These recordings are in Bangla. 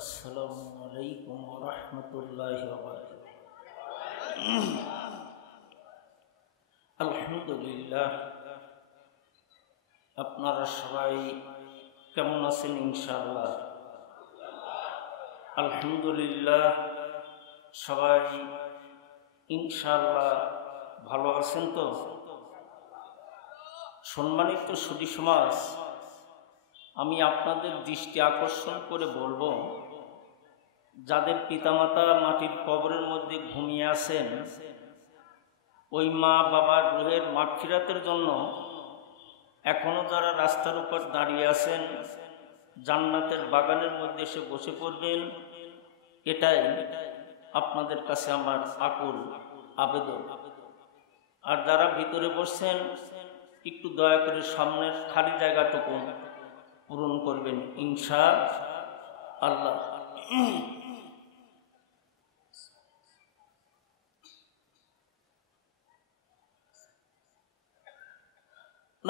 अस्सलामुअलैकुम वरहमतुल्लाहि वबरकातुहू। আলহামদুলিল্লাহ, আপনারা সবাই কেমন আছেন? ইনশাআল্লাহ আলহামদুলিল্লাহ, সবাই ইনশাআল্লাহ ভালো আছেন তো? সম্মানিত সুধী সমাজ, আমি আপনাদের দৃষ্টি আকর্ষণ করে বলবো, যাদের পিতামাতা মাটির কবরের মধ্যে ঘুমিয়ে আছেন, ওই মা বাবার রুহের মাগফিরাতের জন্য এখনো যারা রাস্তার উপর দাঁড়িয়ে আছেন, জান্নাতের বাগানের মধ্যে এসে বসে পড়বেন, এটাই আপনাদের কাছে আমার আকুল আবেদন। আর যারা ভিতরে বসছেন, একটু দয়া করে সামনের খালি জায়গাটুকু পূরণ করবেন ইনশাআল্লাহ।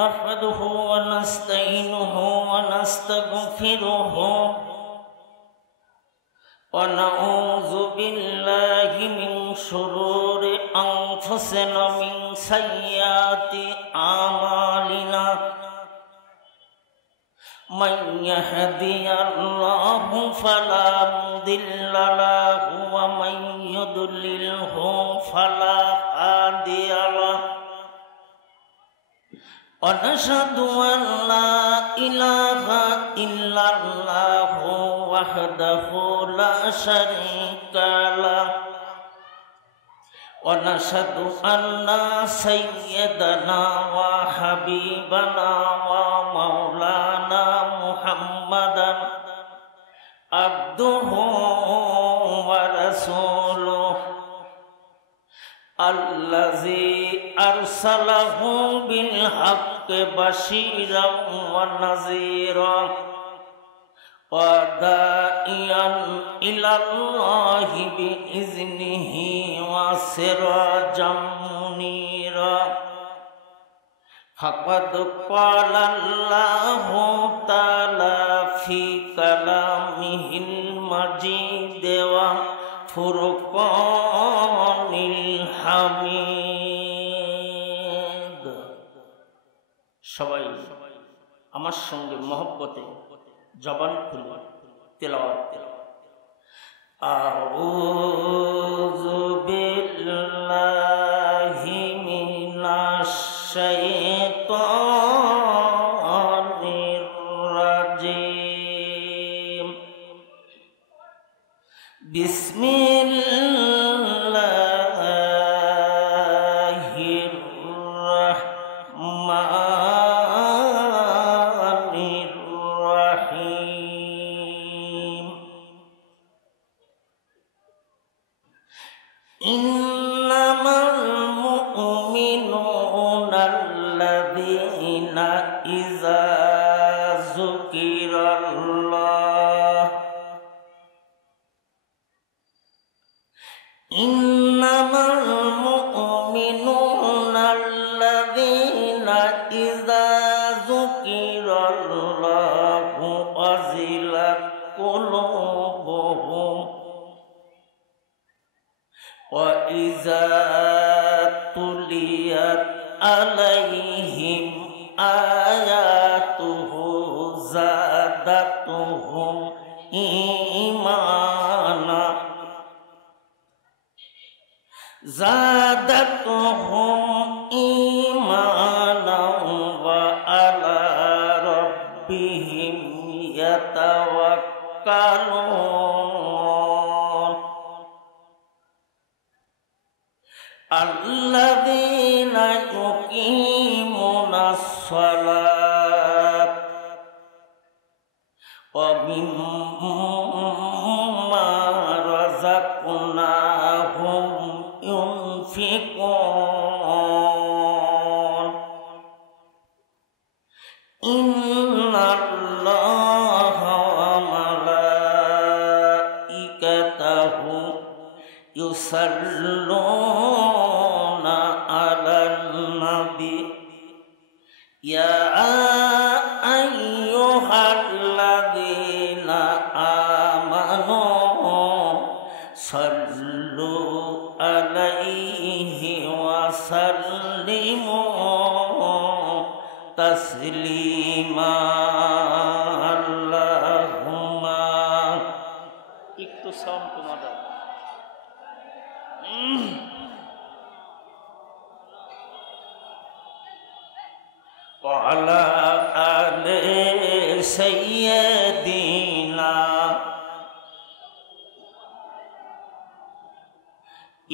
নাহমাদুহু ওয়া নাস্তাঈনুহু ওয়া নাস্তাগফিরুহু ওয়া নাউযু বিল্লাহি মিন শুরুরি আনফুসিনা মিন সাইয়্যাতি আমালিনা। من يهدي الله فلا مضل له ومن يضلله فلا هادي له ونشهد أن لا إله إلا الله وحده لا شريك له ونشهد أن سيدنا وحبيبنا ومولانا محمدا عبده ورسوله الذي أرسله بالحق بشيرا ونذيرا وداعيا إلى الله بإذنه وسراجا منيرا فقد قال الله تعالى في كلامه المجيد وفرقان الحميد। সবাই আমার সঙ্গে মহব্বতে জবান খুলে তেলাওয়াত। আউযু বিল্লাহি মিনাশ শাইতানির রাজিম। বিসমিল্লাহির রাহমানির রাহিম। ইন্নামাল মুমিনুনা আল্লাযীনা ইযা যুকিরাল্লাহ ইন্নামাল মুমিনুনা আল্লাযীনা ইযা যুকিরাল্লাহু ওয়াজিলাত কুলুবুহুম ওয়া ইযা তুলিয়াত আলাইহিম আয়াতুহু যাদাতুহুম ঈমানা ওয়া আলা রাব্বিহিম ইয়াতাওয়াক্কালুন। আল্লাযীনা ইউকিমুনাস সালাত ওয়া মিম্মা রাযাকনাহুম ينفقون إنَّاللَّهَ وملائكته يصلون على النبي يا أيها الذين آمنوا সাল্লু আলাইহি ওয়া সাল্লিমু তাসলিমা আল্লাহুম্মা। একটু সাউন্ড কমা দাও। ওয়ালা আলে সাইয়্যিদিনা,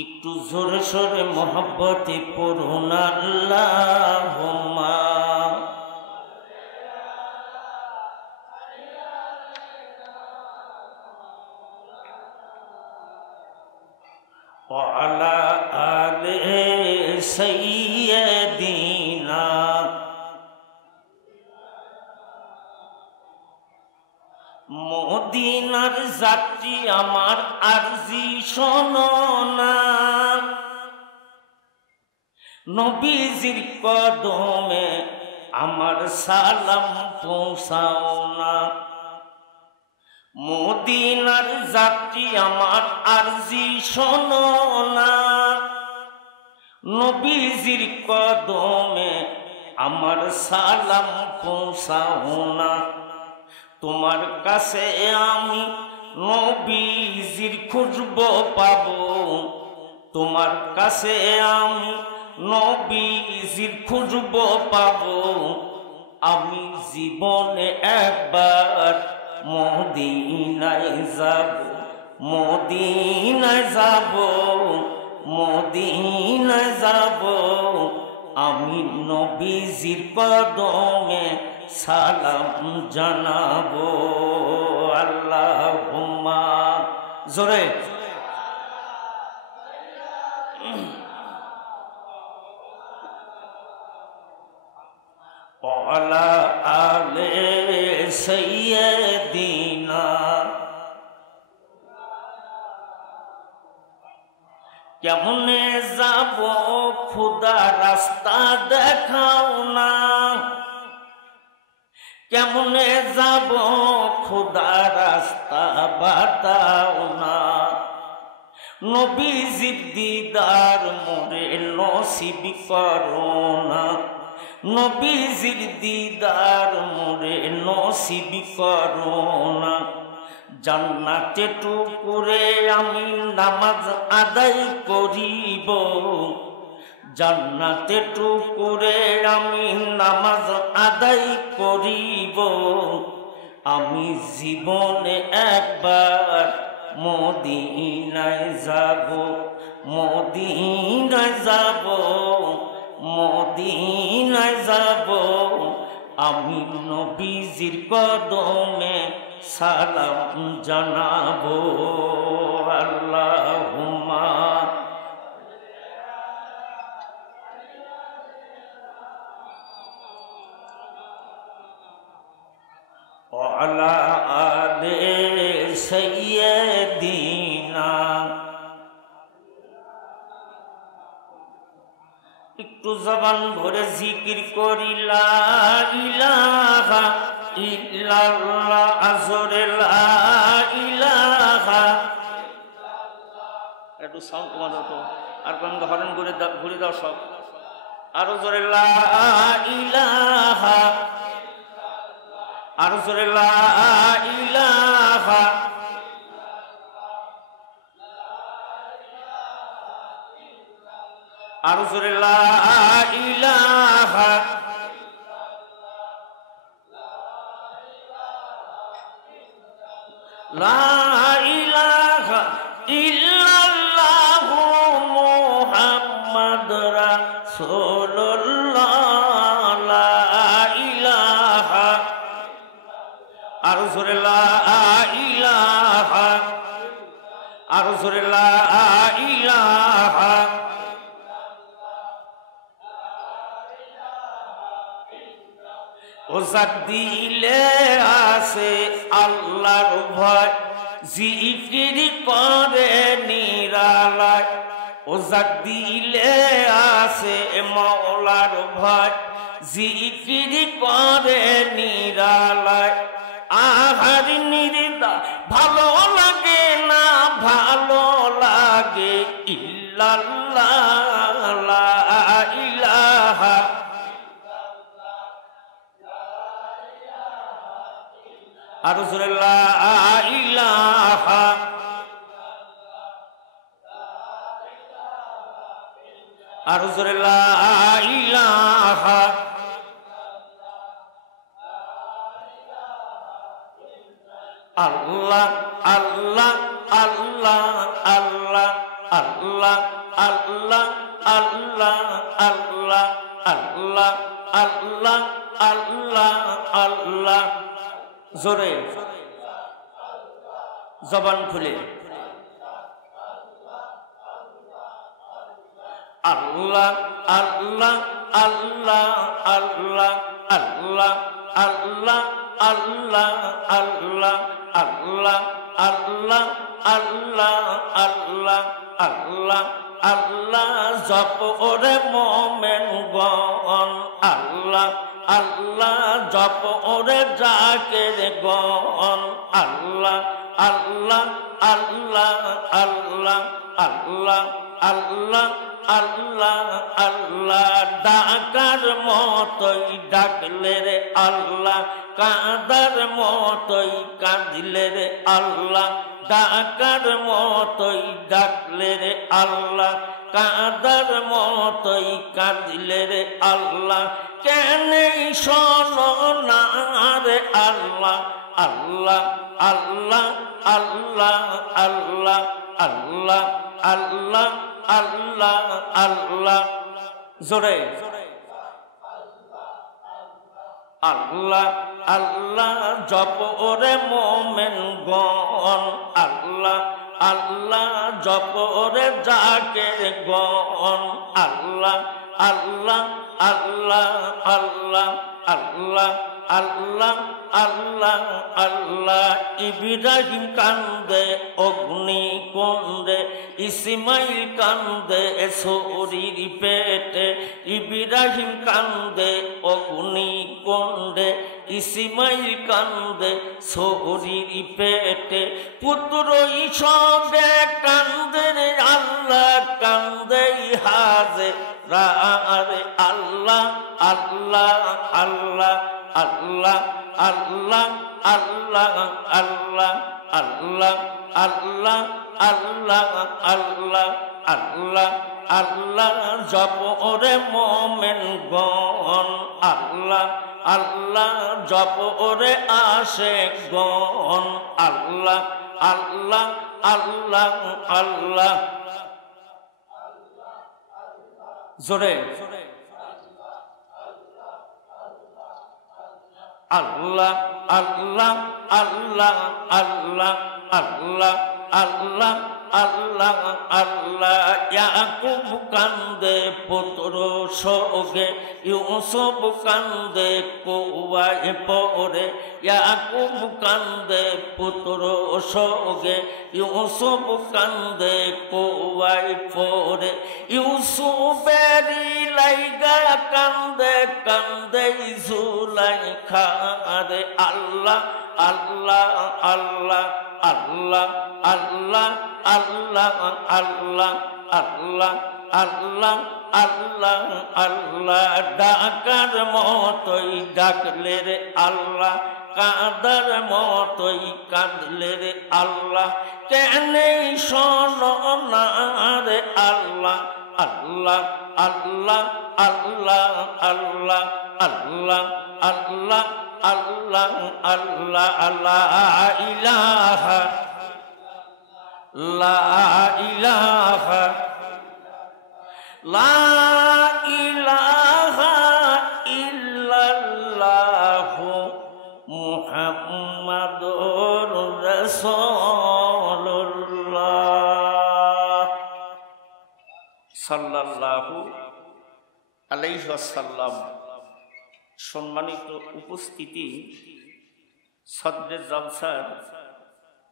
একটু জোরে সোরে মোহব্বতে পড়ুন আল্লাহুম্মা। ওয়ালা আলে সাইয়্যিদিনা, মদিনার যাত্রী আমার আরজি শোনো না, নবীজির কদমে আমার সালাম পৌঁছাও না। মদিনার যাত্রী আমার আরজি শোনো না, নবীজির কদমে আমার সালাম পৌঁছাও না। তোমার কাছে আমি নবীজির খুঁজব পাবো, তোমার কাছে আমি নবীজির খুঁজব পাবো। আমি জীবনে একবার মদিনায় যাব, মদিনায় যাব, মদিনায় যাব। আমি নবীজির কদমে সালাম জানাবো আল্লাহুম্মা। জোরে ওয়ালা আলে সাইয়্যিদিনা, কেমনে যাব খুদা রাস্তা দেখাও না, কেমনে যাব খুদা রাস্তা বাতাও না। নবীজির দিদার মোরে নসিব করো না, নবীজির দিদার মোরে নসিব করো না। জান্নাতে টুকুরে আমি নামাজ আদায় করিব, জান্নাতে টুকুরে আমি নামাজ আদায় করিব। আমি জীবনে একবার মদিনায় যাব, মদিনায় যাব, মদিনায় যাব। আমি নবীজির কদমে সালাম জানাবো আল্লাহুম্মা। ওয়ালা আলে সাইয়্যিদিনা, একটু জবান ভরে জিকির করি লা ইলাহা ইল্লাল্লাহ, আজরে লা ইলাহা। একটু সাউন্ড কমা দাও তো, আর কোন হরণ করে ঘুরে দাও সব। আরো জোরে লা ইলাহা, আরো জোরে লা ইলাহা। আরো জোরে লা ইলাহা। লা ইলাহা ইল্লাল্লাহু মুহাম্মাদুর রাসূলুল্লাহ। লা ইলাহা, আরো জোরে লা ইলাহা, আরো জোরে লা ইলাহা। ও যার দিলে আছে আল্লাহর ভয়, জিকির করে নিরালায়। ও যার দিলে আছে মাওলার ভয়, জিকির করে নিরালায়। আহার নির্দা ভালো লাগে না, ভালো কে ইল্লাল্লাহ লা ইলাহা আর জোরে লা ইলাহা আর জোরে লা ইলাহা আল্লাহ আল্লাহ আল্লাহ আল্লাহ আল্লাহ আল্লাহ আল্লাহ আল্লাহ আল্লাহ আল্লাহ আল্লাহ আল্লাহ জোরে জবান খুলে আল্লাহ আল্লাহ আল্লাহ আল্লাহ আল্লাহ আল্লাহ আল্লাহ আল্লাহ আল্লাহ আল্লাহ আল্লাহ আল্লাহ আল্লাহ আল্লাহ জপ ওরে মোমেন গণ আল্লাহ আল্লাহ জপ ওরে জাকের গণ আল্লাহ আল্লাহ আল্লাহ আল্লাহ আল্লাহ আল্লাহ আল্লাহ আল্লাহ ডাকার মতোই ডাকলে রে আল্লাহ কাঁদার মতোই কাঁদিলে রে আল্লাহ ডাকার মতোই ডাকলে রে আল্লাহ কাঁদার মতোই কাঁদিলে রে আল্লাহ কেন শোনো না রে আল্লাহ আল্লাহ আল্লাহ আল্লাহ আল্লাহ আল্লাহ আল্লাহ আল্লাহ আল্লাহ জোরে আল্লাহ আল্লাহ জপ ওরে মোমেন গণ আল্লাহ আল্লাহ জপ ওরে জাকের গণ আল্লাহ আল্লাহ আল্লাহ আল্লাহ আল্লাহ আল্লাহ আল্লাহ আল্লাহ ইব্রাহিম কান্দে অগ্নি কুণ্ডে ইসমাইল কান্দে শরীর পেটে ইব্রাহিম কান্দে অগ্নি কুণ্ডে ইসমাইল কান্দে শরীর পেটে পুত্র সবে কান্দে রে আল্লাহ কান্দে হাজে রে আল্লাহ আল্লাহ আল্লাহ আল্লাহ আল্লাহ আল্লাহ আল্লাহ আল্লাহ আল্লাহ আল্লাহ আল্লাহ আল্লাহ আল্লাহ জপ ওরে মোমেন গণ আল্লাহ আল্লাহ জপ ওরে আশিক গণ আল্লাহ আল্লাহ আল্লাহ আল্লাহ জোরে আল্লাহ আল্লাহ আল্লাহ আল্লাহ আল্লাহ আল্লাহ আল্লাহ আল্লাহ ইয়াকুব কান্দে পুত্র শোকে ইউসুফ কান্দে কুয়ায় পড়ে ইয়াকুব কান্দে পুত্র শোকে ইউসুফ কান্দে কুয়ায় পড়ে ইউসুফেরি লাইগা কান্দে কান্দে জুলাইখা রে আল্লাহ আল্লাহ আল্লাহ আল্লাহ আল্লাহ আল্লাহ আল্লাহ আল্লাহ আল্লাহ আল্লাহ আল্লাহ ডাকার মতোই ডাকলে রে আল্লাহ কাঁদার মতোই কাঁদলে রে আল্লাহ কেন শোনো না রে আল্লাহ আল্লাহ আল্লাহ আল্লাহ আল্লাহ আল্লাহ আল্লাহ আল্লাহ আল্লাহ আল্লাহ ইলাহা লা ইলাহা লা ইলাহা ইল্লাল্লাহু মুহাম্মাদুর রাসূলুল্লাহ সাল্লাল্লাহু আলাইহি ওয়াসাল্লাম। সম্মানিত উপস্থিতি, সদরে জালসার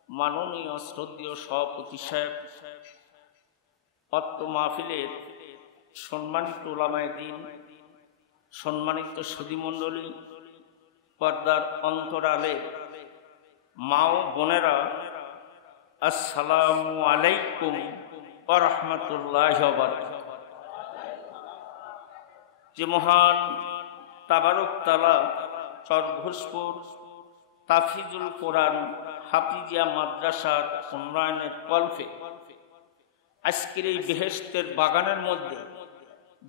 মাননীয় শ্রদ্ধেয় সভাপতি সাহেব, অত্র মাহফিলের সম্মানিত উলামায়ে দ্বীন, সম্মানিত সুধীমণ্ডলী, পর্দার অন্তরালে মা ও বোনেরা, আসসালামু আলাইকুম ওয়া রাহমাতুল্লাহি ওয়া বারাকাতুহু। যে মহান তাবারক তাআলা চরঘোষপুর তাফিজুল কোরআন হাফিজিয়া মাদ্রাসার উন্নয়নের কল্পে আজকের এই বেহেশতের বাগানের মধ্যে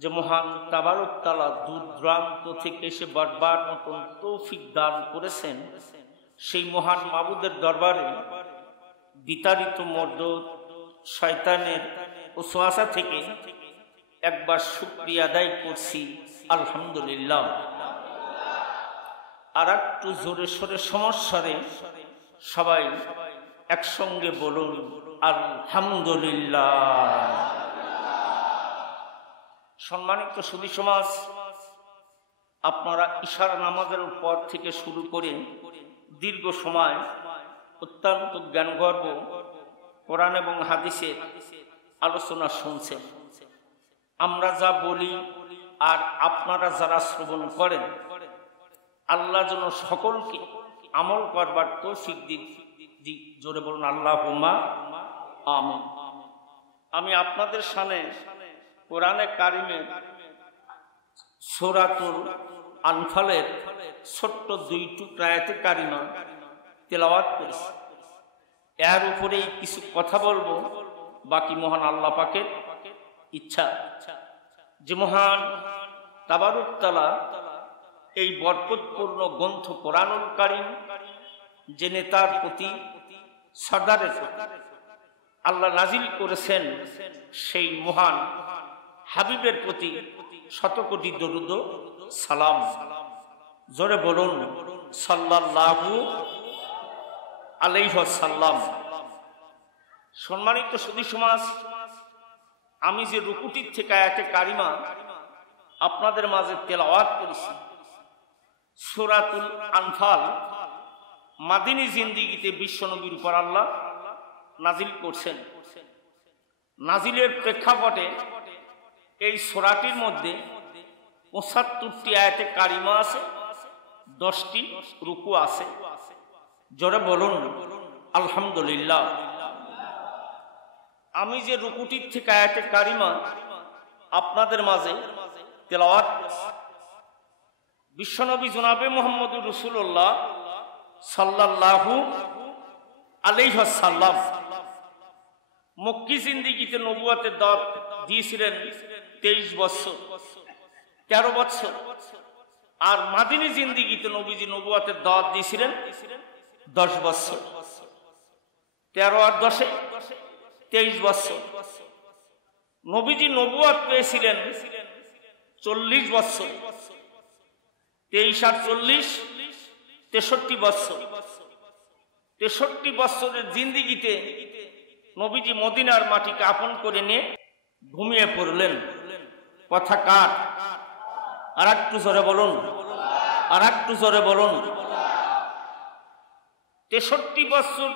যে মহান তাবারক তাআলা দূর দূরান্ত থেকে এসে বারবার মতন তৌফিক দান করেছেন, সেই মহান মাবুদের দরবারে বিতাড়িত মর্দত শয়তানের ওসওয়াসা থেকে একবার শুকরিয়া আদায় করছি, আলহামদুলিল্লাহ। আর একটু জোরে সোরে সমস্যারে সবাই একসঙ্গে বলুন আলহামদুলিল্লাহ। সম্মানিত সুধী সমাজ, আপনারা ইশারা নামাজের পর থেকে শুরু করে দীর্ঘ সময় অত্যন্ত জ্ঞানগর্ভ কোরআন এবং হাদিসের আলোচনা শুনছেন। আমরা যা বলি আর আপনারা যারা শ্রবণ করেন, আল্লাহ যেন সকলকে আমল করবার তৌফিক দিক। জোরে বলুন আল্লাহুম্মা আমিন। আমি আপনাদের সামনে কোরআনে কারিমের সূরাতুল আনফালের ছোট্ট 2 টুকরা আয়াতে কারিমা তেলাওয়াত করেছি। এর উপরেই কিছু কথা বলবো, বাকি মহান আল্লাহ পাকের ইচ্ছা। যে মহান তাবারক তাআলা এই বরকতপূর্ণ গ্রন্থ কোরআনুল কারীম যে নেতার প্রতি সরদারের আল্লাহ নাজিল করেছেন, সেই মহান হাবিবের প্রতি শতকোটি দরুদ সালাম। জোরে বলুন সাল্লাল্লাহু আলাইহি ওয়াসাল্লাম। সম্মানিত সুধী সমাজ, আমি যে রুকুটির থেকে আয়াতে কারিমা আপনাদের মাঝে তেলাওয়াত করেছি, সূরাতুল আনফাল মাদিনী জিন্দেগিতে বিশ্বনবীর উপর আল্লাহ নাজিল করছেন। নাজিলের প্রেক্ষাপটে এই সূরাটির মধ্যে ৭৫টি আয়াতে কারিমা আছে, 10টি রুকু আছে। জোরে বলুন আলহামদুলিল্লাহ। আমি যে রুকুটির থেকে আয়াতে কারিমা আপনাদের মাঝে তেলাওয়াত বিশ্বনবী জনাবে মুহাম্মদুর রাসূলুল্লাহ সাল্লাল্লাহু আলাইহি ওয়াসাল্লাম মক্কি জিন্দেগিতে নবুয়তের দাওয়াত দিয়েছিলেন 23 বছর 13 বছর, আর মাদিনী জিন্দেগিতে নবীজি নবুয়তের দাওয়াত দিয়েছিলেন 10 বছর। 13 আর 10 23 বছর। নবীজি নবুয়ত পেয়েছিলেন 40 বছর। 23 আর 40 63 বছর। 63 বছরের জিন্দেগিতে নবীজি মদিনার মাটিকে আপন করে নিয়ে ঘুমিয়ে পড়লেন। কথা কার? আর একটু জোরে বলুন, আর একটু জোরে বলুন। 63 বছর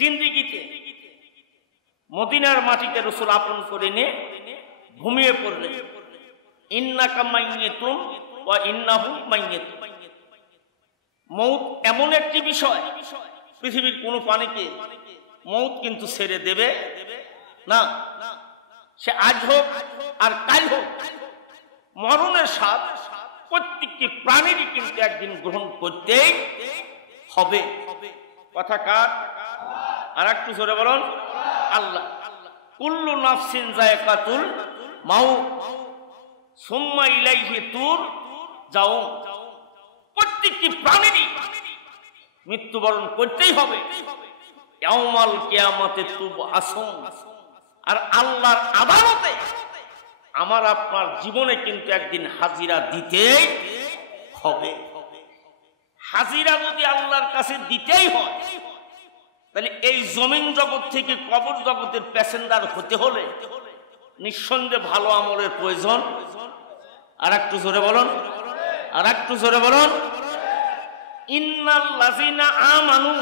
জিন্দেগিতে মদিনার মাটিতে রাসূল আপন করে নিয়ে ঘুমিয়ে পড়লেন। ইন্নাকা মাইয়াতুন ওয়া ইন্নাহুম মাইয়াতুন। মউত এমন একটি বিষয়, পৃথিবীর কোনো প্রাণীকে মউত কিন্তু ছেড়ে দেবে না। সে আজ হোক আর কাল হোক, মরণের স্বাদ প্রত্যেকটি প্রাণীরই কিন্তু একদিন গ্রহণ করতেই হবে। কথা কার? আর একটু জোরে বলুন আল্লাহ। কুল্লু নাফসিন যায়কাতুল মাউত সুম্মা ইলাইহি তুরজাউন। প্রত্যেকটি প্রাণীরই মৃত্যুবরণ করতেই হবে। ইয়াউমাল কিয়ামতে তুবআসুন। আর আল্লাহর আদালতে আমার আপনার জীবনে কিন্তু একদিন হাজিরা দিতেই হবে। হাজিরা যদি আল্লাহর কাছে দিতেই হয়, তাহলে এই জমিন জগৎ থেকে কবর জগতের প্যাসেঞ্জার হতে হলে নিঃসন্দেহে ভালো আমলের প্রয়োজন। আর একটু জোরে বলুন, আর একটু জোরে বলুন। ইন্নাল্লাযিনা আমানু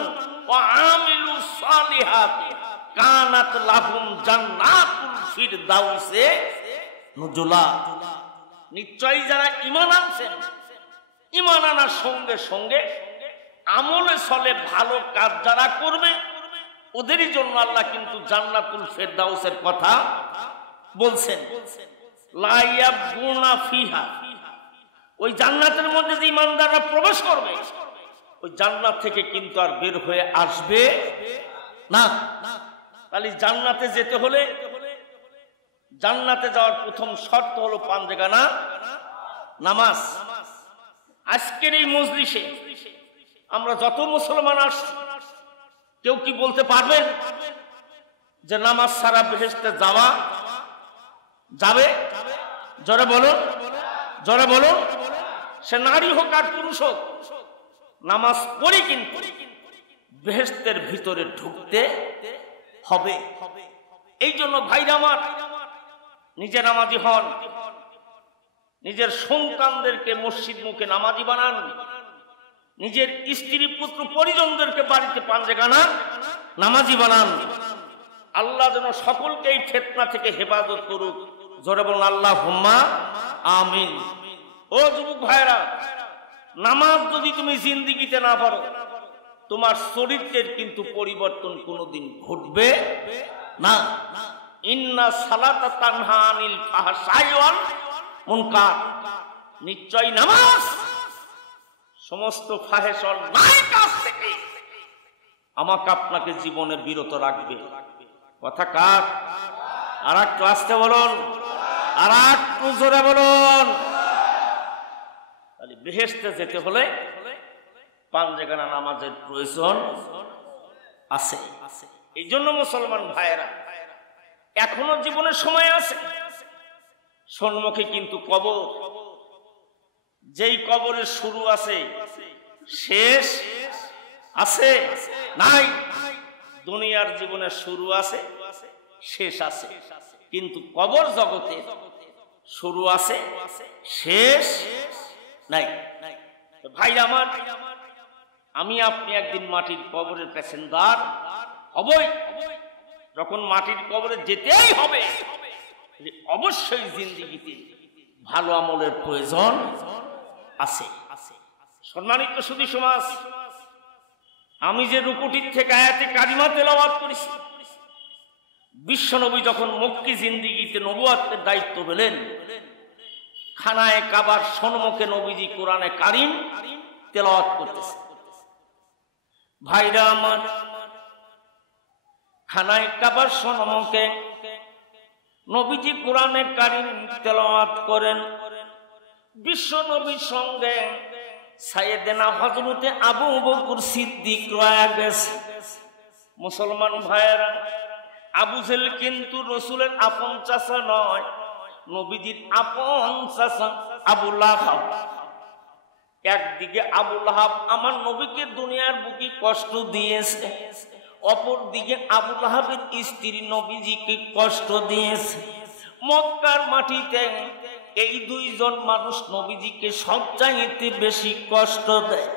ওয়া আমিলুস সালিহাতি কানাত লাহুম জান্নাতুল ফিরদাউসে নুজুলা। নিশ্চয়ই যারা ঈমান আনছেন, ঈমান আনার সঙ্গে সঙ্গে আমলে চলে ভালো কাজ যারা করবে, ওদেরই জন্য আল্লাহ কিন্তু জান্নাতুল ফেরদাউসের কথা বলছেন। লা ইয়াবগুনা ফিহা, ওই জান্নাতের মধ্যে যে ঈমানদাররা প্রবেশ করবে ওই জান্নাত থেকে কিন্তু আর বের হয়ে আসবে না। তাহলে জান্নাতে যেতে হলে, জান্নাতে যাওয়ার প্রথম শর্ত হলো পাঁচগানা নামাজ। আজকের এই মজলিসে আমরা যত মুসলমান আসছি, কেউ কি বলতে পারবেন যে নামাজ ছাড়া বেহেশতে যাওয়া যাবে? জোরে বলুন, জোরে বলুন। সে নারী হোক আর পুরুষ হোক, নামাজ পড়ে কিন্তু বেহেশতের ভিতরে ঢুকতে হবে। এই জন্য ভাইরা আমার, নিজে নামাজি হন, নিজের সন্তানদেরকে মসজিদ মুখে নামাজি বানান, নিজের স্ত্রী পুত্র পরিজনদেরকে বাড়িতে পাঁচগানা নামাজি বানান। আল্লাহ যেন সকলকে এই ফিতনা থেকে হেফাজত করুক। জোরে বলুন আল্লাহুম্মা আমিন। ও যুবক ভাইরা, নামাজ যদি তুমি জিন্দেগিতে না পারো, তোমার চরিত্রের কিন্তু পরিবর্তন কোনোদিন ঘটবে না। ইন্না সালাতা তানহা আনিল ফাহশাই ওয়াল মুনকার, নিশ্চয় নামাজ সমস্ত ফাহেশ অন্যায় কাজ থেকে আমাকে আপনাকে জীবনে বিরত রাখবে। কথা কার? আর একটু আসতে বলুন, আর একটু জোরে বলুন। তাহলে বেহেশতে যেতে হলে পাঁচগানা নামাজের প্রয়োজন আছে। এই জন্য মুসলমান ভাইয়েরা, এখনো জীবনের সময় আছে। সম্মুখে কিন্তু কবর, যেই কবরের শুরু আছে শেষ আছে নাই? দুনিয়ার জীবনের শুরু আছে, শেষ আছে, কিন্তু কবর জগতে শুরু আছে, শেষ নাই। ভাই আমার, আমি আপনি একদিন মাটির কবরের প্যাসেঞ্জার হবই। যখন মাটির কবরে যেতেই হবে, অবশ্যই জিন্দেগিতে ভালো আমলের প্রয়োজন আছে। সম্মানিত সুধী সমাজ, আমি যে রুকুটির থেকে আয়াতে কারিমা তেলাওয়াত করেছি, বিশ্বনবী যখন মক্কি জিন্দেগিতে নবুয়তের দায়িত্ব পেলেন, খানায়ে কাবার সম্মুখে নবীজি কোরআনে কারিম তেলাওয়াত করতেছে। ভাইরা আমার, খানায়ে কাবার সম্মুখে নবীজি কোরআনে কারিম তেলাওয়াত করেন। বিশ্ব নবীর সঙ্গে সাইয়েদেনা হযরতে আবু বকর সিদ্দিক রয়ে গেছে। মুসলমান ভাইয়েরা, আবু জেহেল কিন্তু রাসূলের আপন চাচা নয়, নবীজির আপন চাচা আবু লাহাব। একদিকে আবু লাহাব আমার নবীকে দুনিয়ার বুকে কষ্ট দিয়েছে, অপর দিকে আবু লাহাবের স্ত্রী নবীজিকে কষ্ট দিয়েছে। মক্কার মাটিতে এই দুইজন মানুষ নবীজিকে সবচাইতে বেশি কষ্ট দেয়।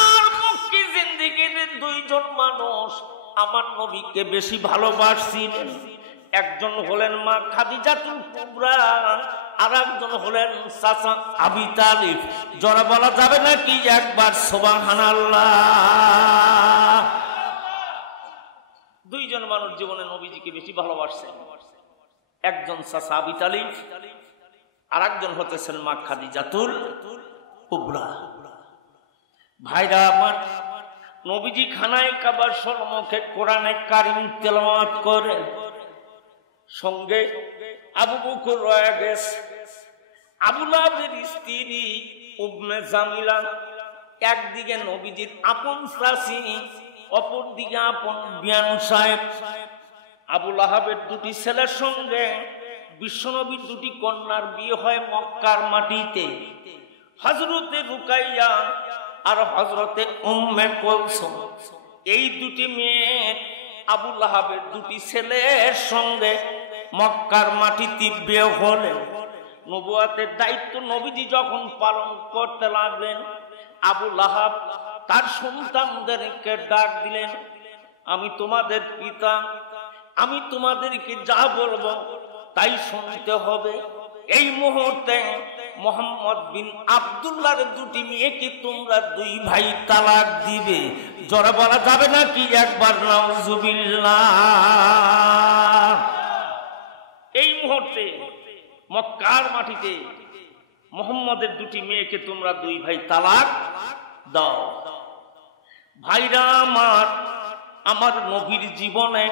আর মক্কি জিন্দেগির দুইজন মানুষ আমার নবীকে বেশি ভালোবাসছিলেন। একজন হলেন মা খাদিজাতুল কুবরা, আর একজন হলেন চাচা আবু তালিব। জোরে বলা যাবে নাকি একবার সুবহানাল্লাহ? দুইজন মানুষ জীবনে নবীজিকে বেশি ভালোবাসছেন। একজন চাচা আবু তালিব, আর একজন হতেছেন মা খাদিজাতুল কুবরা। ভাইরা আমার, নবীজি খানায়ে কাবার সম্মুখে কোরআনে কারিম তেলাওয়াত করে, সঙ্গে আবু বকর রয়ে গেছে। আবু লাহাবের স্ত্রী উম্মে জামিলা একদিকে নবীজির আপন চাচী, অপর দিকে আপন বিয়ান সাহেব। আবু লাহাবের দুটি ছেলের সঙ্গে বিশ্বনবীর দুটি কন্যার বিয়ে হয় মক্কার মাটিতে। হযরতে রুকাইয়া আর হযরতে উম্মে কুলসুম, এই দুটি মেয়ে আবু লাহাবের দুটি ছেলের সঙ্গে মক্কার মাটিতে বিয়ে হলেন। নবুয়তের দায়িত্ব নবীজি যখন পালন করতে লাগলেন, আবু লাহাব তার সন্তানদেরকে ডাক দিলেন, আমি তোমাদের পিতা, আমি তোমাদেরকে যা বলবো তাই শুনতে হবে। এই মুহূর্তে মোহাম্মদ বিন আব্দুল্লাহর দুটি মেয়েকে তোমরা দুই ভাই তালাক দিবে। জোরে বলা যাবে না কি একবার নাউজুবিল্লাহ? এই মুহূর্তে মক্কার মাটিতে মোহাম্মদের দুটি মেয়েকে তোমরা দুই ভাই তালাক দাও। ভাইরা আমার নবীর জীবনে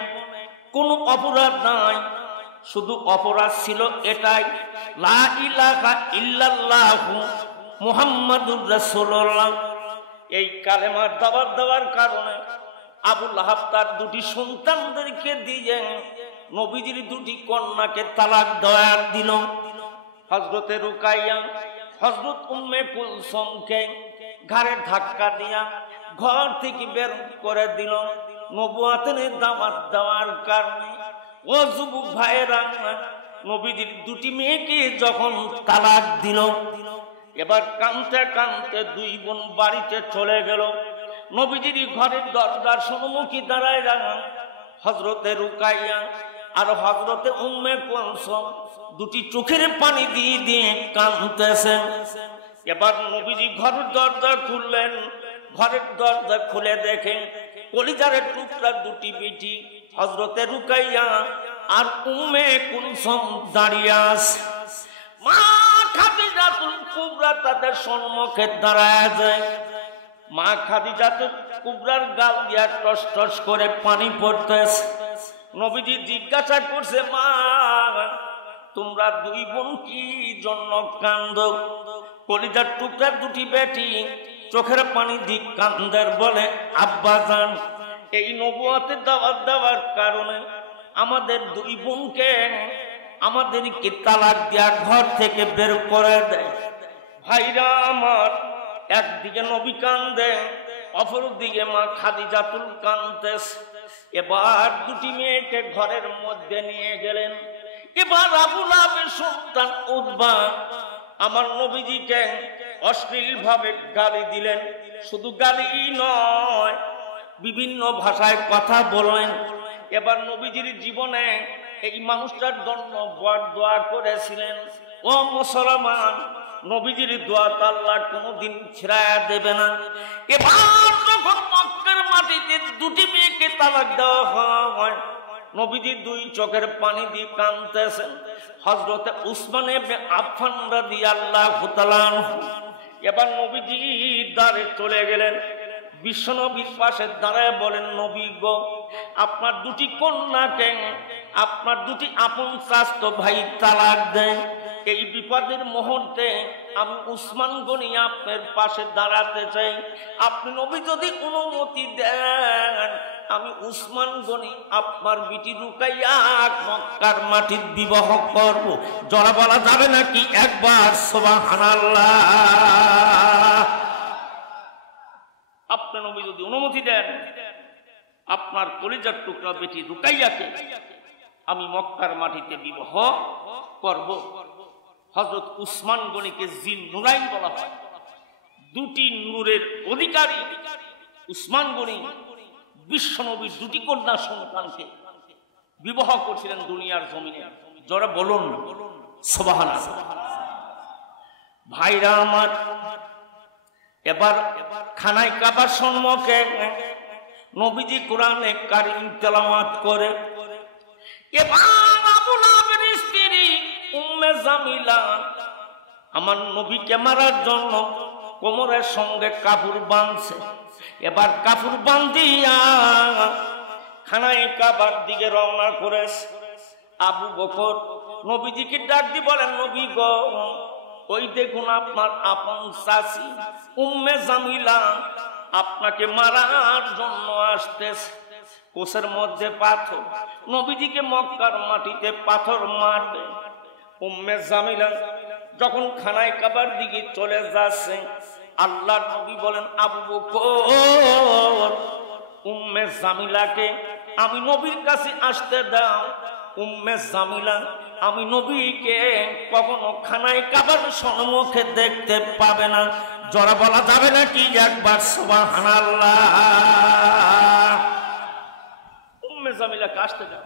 কোনো অপরাধ নাই, শুধু অপরাধ ছিল এটাই, লা ইলাহা ইল্লাল্লাহু মুহাম্মাদুর রাসূলুল্লাহ। এই কালেমার দাওয়াত দেওয়ার কারণে আবু লাহাব তার দুটি সন্তানদেরকে দিয়ে নবীজির দুটি কন্যাকে তালাক দেওয়ার দিল। হযরতে রুকাইয়া হযরত উম্মে কুলসুমকে ঘাড়ে ধাক্কা দিয়া ঘর থেকে বের করে দিল নবুয়াতের দাওয়াত দেওয়ার কারণে। ও যুবক ভাইরা, নবীজির দুটি মেয়েকে যখন তালাক দিল, এবার কাঁদতে কাঁদতে দুই বোন বাড়িতে চলে গেল। নবীজির ঘরের দরজার সম্মুখে দাঁড়ায় হযরতে রুকাইয়া আর হযরতে উম্মে কুলসুম দুটি চোখের পানি দিয়ে দিয়ে কাঁদতেছেন। এবার নবীজি ঘরের দরজা খুললেন, ঘরের দরজা খুলে দেখেন কলিজার টুকরা দুটি বেটি হযরতে রুকাইয়া আর উম্মে কুলসুম দাঁড়িয়ে আছে। মা খাদিজাতুল কুবরা তাদের সম্মুখে দাঁড়ায় যায়। মা খাদিজাতুল কুবরার গাল দিয়া টস টস করে পানি পড়তেছে। নবীজি জিজ্ঞাসা করছে, মা তোমরা দুই বোন কি জন্য কান্দো? কলিজার টুকরা দুটি বেটি চোখের পানি দিয়ে কান্দার বলে, আব্বাজান এই নবুয়তে দাওয়াত দেওয়ার কারণে আমাদের দুই বোনকে আমাদেরকে তালাক দিয়া ঘর থেকে বের করে দেয়। ভাইরা আমার, একদিকে নবী কান্দে, অপরদিকে মা খাদিজাতুল কান্দেছে। এবার দুটি মেয়েকে ঘরের মধ্যে নিয়ে গেলেন। এবার আবু লাহাবের সন্তান উতবা আমার নবীজিকে অশ্লীল ভাবে গালি দিলেন। শুধু গালি নয়, বিভিন্ন ভাষায় কথা বললেন। এবার নবীজির জীবনে এই মানুষটার জন্য বড় দোয়া করেছিলেন, ও মুসলমান নবীজির দোয়া তো আল্লাহ কোনোদিন ছেড়ে দেবে না। এবার যখন মক্কার মাটিতে দুটি মেয়েকে তালাক দেওয়া হয়, নবীজি দুই চোখের পানি দিয়ে কাঁদতেছেন। হযরতে উসমান ইবনে আফফান রাদিয়াল্লাহু তাআলা আনহু এবার নবীজির দ্বারে চলে গেলেন। বিশ্বনবীর পাশে দাঁড়ায় বলেন, নবী গো, আপনার দুটি কন্যাকে আপনার দুটি আপন চাচতো ভাই তালাক দেন। এই বিপদের মুহূর্তে আমি উসমান গনি আপনার পাশে দাঁড়াতে চাই। আপনি নবী যদি অনুমতি দেন, আমি উসমান গনি আপনার বিটি রুকাইয়া মক্কার মাটির বিবাহ করব। জোরে বলা যাবে নাকি একবার সুবহানাল্লাহ? আপনার নবী যদি অনুমতি দেন, আপনার কলিজার টুকরা বেটি রুকাইয়াকে আমি মক্কার মাটিতে বিবাহ করব। হযরত উসমান গনিকে জিন নুরাইন বলা হয়। দুটি নূরের অধিকারী উসমান গনি বিশ্বনবীর দুটি কন্যা সন্তানকে বিবাহ করছিলেন দুনিয়ার জমিনে। যারা বলুন সুবহানাল্লাহ। ভাইরা আমার, এবার খানায় কাবার সম্মুখে নবীজি কোরআনে কারীম তেলাওয়াত করে। এবার আবু লাহাবের স্ত্রী উম্মে জামিলা আমার নবীকে মারার জন্য কোমরের সঙ্গে কাপড় বাঁধছে। এবার কাপড় বাঁধিয়া খানায় কাবার দিকে রওনা করেছে। আবু বকর নবীজিকে ডাক দিয়ে বলেন, নবী গো, ওই দেখুন আপনার আপন চাচি উম্মে জামিলা আপনাকে মারার জন্য আসতেছে। কোষের মধ্যে পাথর, নবীজিকে মক্কার মাটিতে পাথর মারবে। উম্মে জামিলা যখন খানায় কাবার দিকে চলে যাচ্ছে, আল্লাহর নবী বলেন, আবু বকর উম্মে জামিলাকে আমি নবীর কাছে আসতে দাও। উম্মে জামিলা আমি নবীকে কখনো খানায় কাবার সম্মুখে দেখতে পাবে না। জোরে বলা যাবে নাকি একবার সুবহানাল্লাহ? উম্মে জামিলাকে আসতে দাও,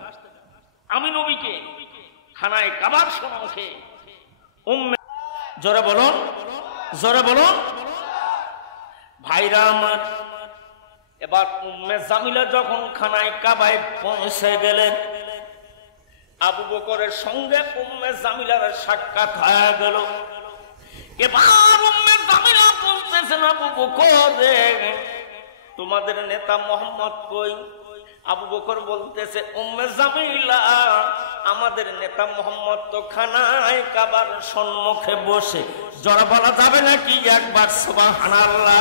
আমি নবীকে খানায় কাবার সম্মুখে উম্মে জোরে বলুন, জোরে বলুন। ভাইরা আমার, এবার উম্মে জামিলা যখন খানায় কাবায় পৌঁছে গেলেন, আবু বকরের সঙ্গে উম্মে জামিলার সাক্ষাৎ হয়ে গেল। এবার উম্মে জামিলা বলতেছেন, আবু বকর রে, তোমাদের নেতা মোহাম্মদ কই? আবু বকর বলতেছে, উম্মে জামিলা, আমাদের নেতা মোহাম্মদ তো খানায় কাবার সম্মুখে বসে। জোরে বলা যাবে নাকি একবার সুবহানাল্লাহ?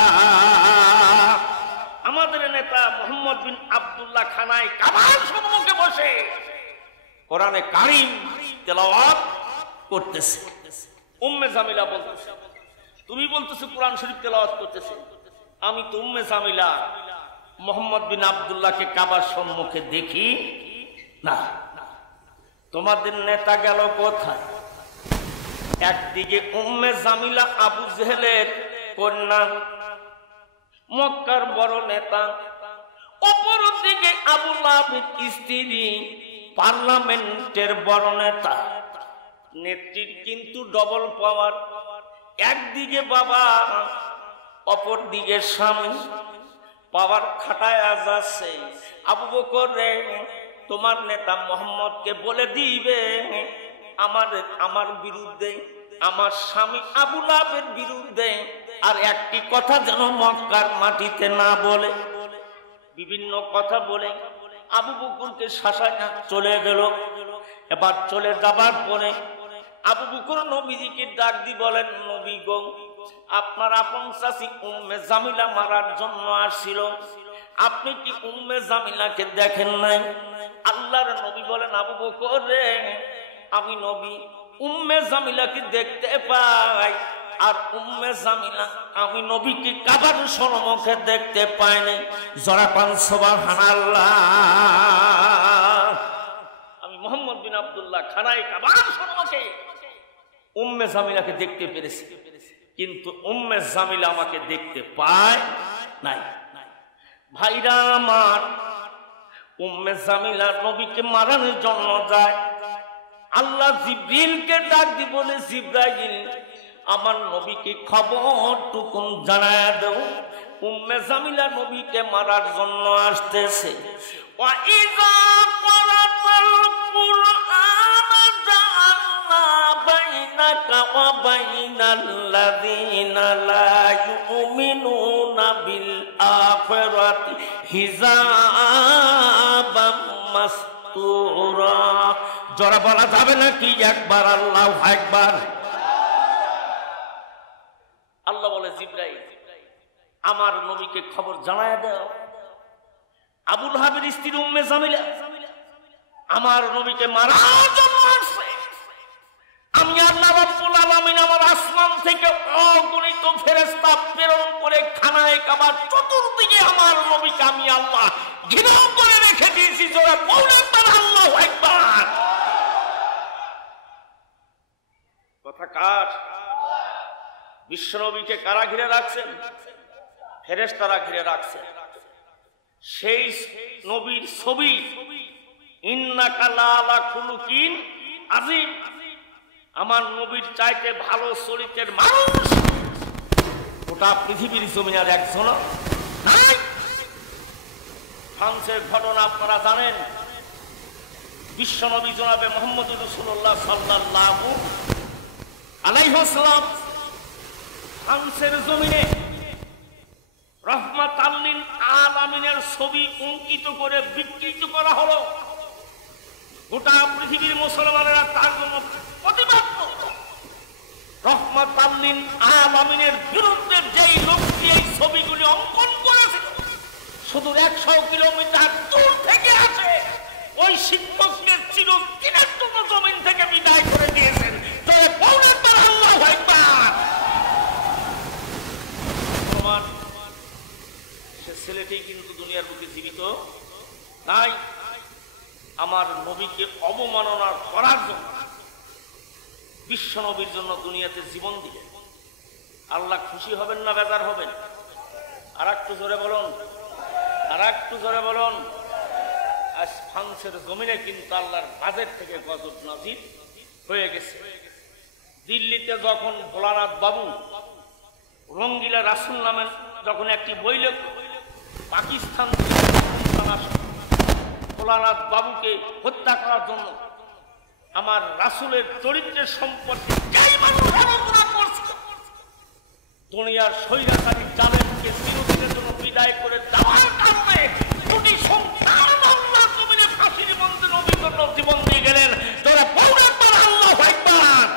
আমাদের নেতা মুহাম্মদ বিন আব্দুল্লাহ খানায় কাবার সম্মুখে বসে কোরআনে কারীম তেলাওয়াত করতেছে। উম্মে জামিলা বলতেছে, তুমি বলতেছো কোরআন শরীফ তেলাওয়াত করতেছে, আমি তো উম্মে জামিলা মুহাম্মদ বিন আব্দুল্লাহকে কাবার সম্মুখে দেখি না। তোমাদের নেতা গেল কোথায়? একদিকে উম্মে জামিলা আবু জেহেলের কন্যা, মক্কার বড় নেতা, অপর দিকে আবু লাহাবের স্ত্রী, পার্লামেন্টের বড় নেতা। নেত্রীর কিন্তু ডবল পাওয়ার, একদিকে বাবা, অপর দিকে স্বামী, পাওয়ার খাটায় যাচ্ছে। আবু বকর রে, তোমার নেতা মোহাম্মদকে বলে দিবে আমার বিরুদ্ধে, আমার স্বামী আবু লাহাবের বিরুদ্ধে আর একটি কথা যেন মক্কার মাটিতে না বলে। বিভিন্ন কথা বলে আবু বকরকে শাসায় চলে গেল। এবার চলে যাবার পরে আবু বকর নবীজিকে ডাক দি বলেন, নবী গো, আপনার আপন চাচি উম্মে জামিলা মারার জন্য আসছিল, আপনি কি উম্মে জামিলাকে দেখেন নাই? আল্লাহর নবী বলেন, আবু বকর রে, আমি নবী উম্মে জামিলাকে দেখতে পাই, আর উম্মে জামিলা আমি নবীকে কাবার সম্মুখে দেখতে পাই নাই। জোরে পান সুবহানাল্লাহ। আমি মুহাম্মদ বিন আব্দুল্লাহ খানায় কাবার সম্মুখে উম্মে জামিলাকে দেখতে পেরেছি, কিন্তু উম্মে জামিলা আমাকে দেখতে পায় নাই। ভাইরা আমার, উম্মে জামিলা নবীকে মারার জন্য যায়। আল্লাহ জিবরিলকে ডাক দি বলে, জিবরাইল, আমার নবীকে খবরটুকু জানায় দাও, উম্মে জামিলা নবীকে মারার জন্য আসতেছে। ওয়া ইযা ক্বারাতাল কুরআন জাআলনা বাইনাকা ওয়া বাইনাল্লাযীনা লা ইউমিনুনা বিল আখিরাতি হিজাবাম মাসতুরা। জোরে বলা যাবে নাকি একবার আল্লাহু আকবার? আল্লাহ বলে, জিবরাইল, আমার নবীকে খবর জানায় দাও, আবু লাহাবের স্ত্রী উম্মে জামিলা আমার নবীকে মারার জন্য আসছে। আমি আল্লাহ রাব্বুল আলামিন আমার আসমান থেকে অগণিত ফেরেশতা প্রেরণ করে খানায় কাবার চতুর্দিকে আমার নবীকে আমি আল্লাহ ঘিরাও করে রেখে দিয়েছি। জোরে বলেন আল্লাহু আকবার। কথা কার? বিশ্বনবীকে কারা ঘিরে রাখছেন? ফেরেশতারা ঘিরে রাখছেন। সেই নবীর ছবি, ইন্নাকা লাআলা খুলুকিন আযীম, আমার নবীর চাইতে ভালো চরিত্রের মানুষ গোটা পৃথিবীর জমিনে আর একজন নাই। ফ্রান্সের ঘটনা আপনারা জানেন। বিশ্বনবী জনাবে মুহাম্মদুর রাসূলুল্লাহ সাল্লাল্লাহু আলাইহি ওয়াসাল্লাম ফ্রান্সের জমিনে রহমাতাল লিল আলামিনের ছবি অঙ্কিত করে বিকৃত করা হলো। গোটা পৃথিবীর মুসলমানেরা তার জন্য প্রতিবাদ করত। রহমাতাল লিল আলামিনের বিরুদ্ধে যেই লোকটি এই ছবিগুলি অঙ্কন করেছিল, শুধু 100 কিলোমিটার দূর থেকে আসে ওই শিক্ষককে চিরদিনের জন্য জমিন থেকে বিদায় করে দিয়েছেন। তবে বলেন আল্লাহু আকবার। সে ছেলেটি কিন্তু দুনিয়ার বুকে জীবিত নাই। আমার নবীকে অবমাননা করার জন্য, বিশ্ব নবীর জন্য দুনিয়াতে জীবন দিলেন। আল্লাহ খুশি হবেন না বেজার হবেন? আর একটু জোরে বলুন, আর একটু জোরে বলুন। আজ ফ্রান্সের জমিনে কিন্তু আল্লাহর বাজেট থেকে গজব নাজিল হয়ে গেছে। দিল্লিতে যখন ভোলানাথ বাবু রঙ্গিলা রাসুল নামের যখন একটি বই লেখ, পাকিস্তান ভোলানাথ বাবুকে হত্যা করার জন্য আমার রাসুলের চরিত্রের সম্পর্কে দুনিয়ার স্বৈরাচারী জালেমকে চিরদিনের জন্য বিদায় করে দেওয়ার কারণে কোটি সংখ্যার আল্লাহ জমিনে ফাঁসির মঞ্চে নবীর জন্য জীবন দিয়ে গেলেন। যারা পৌরাত্মার আল্লাহু আকবার।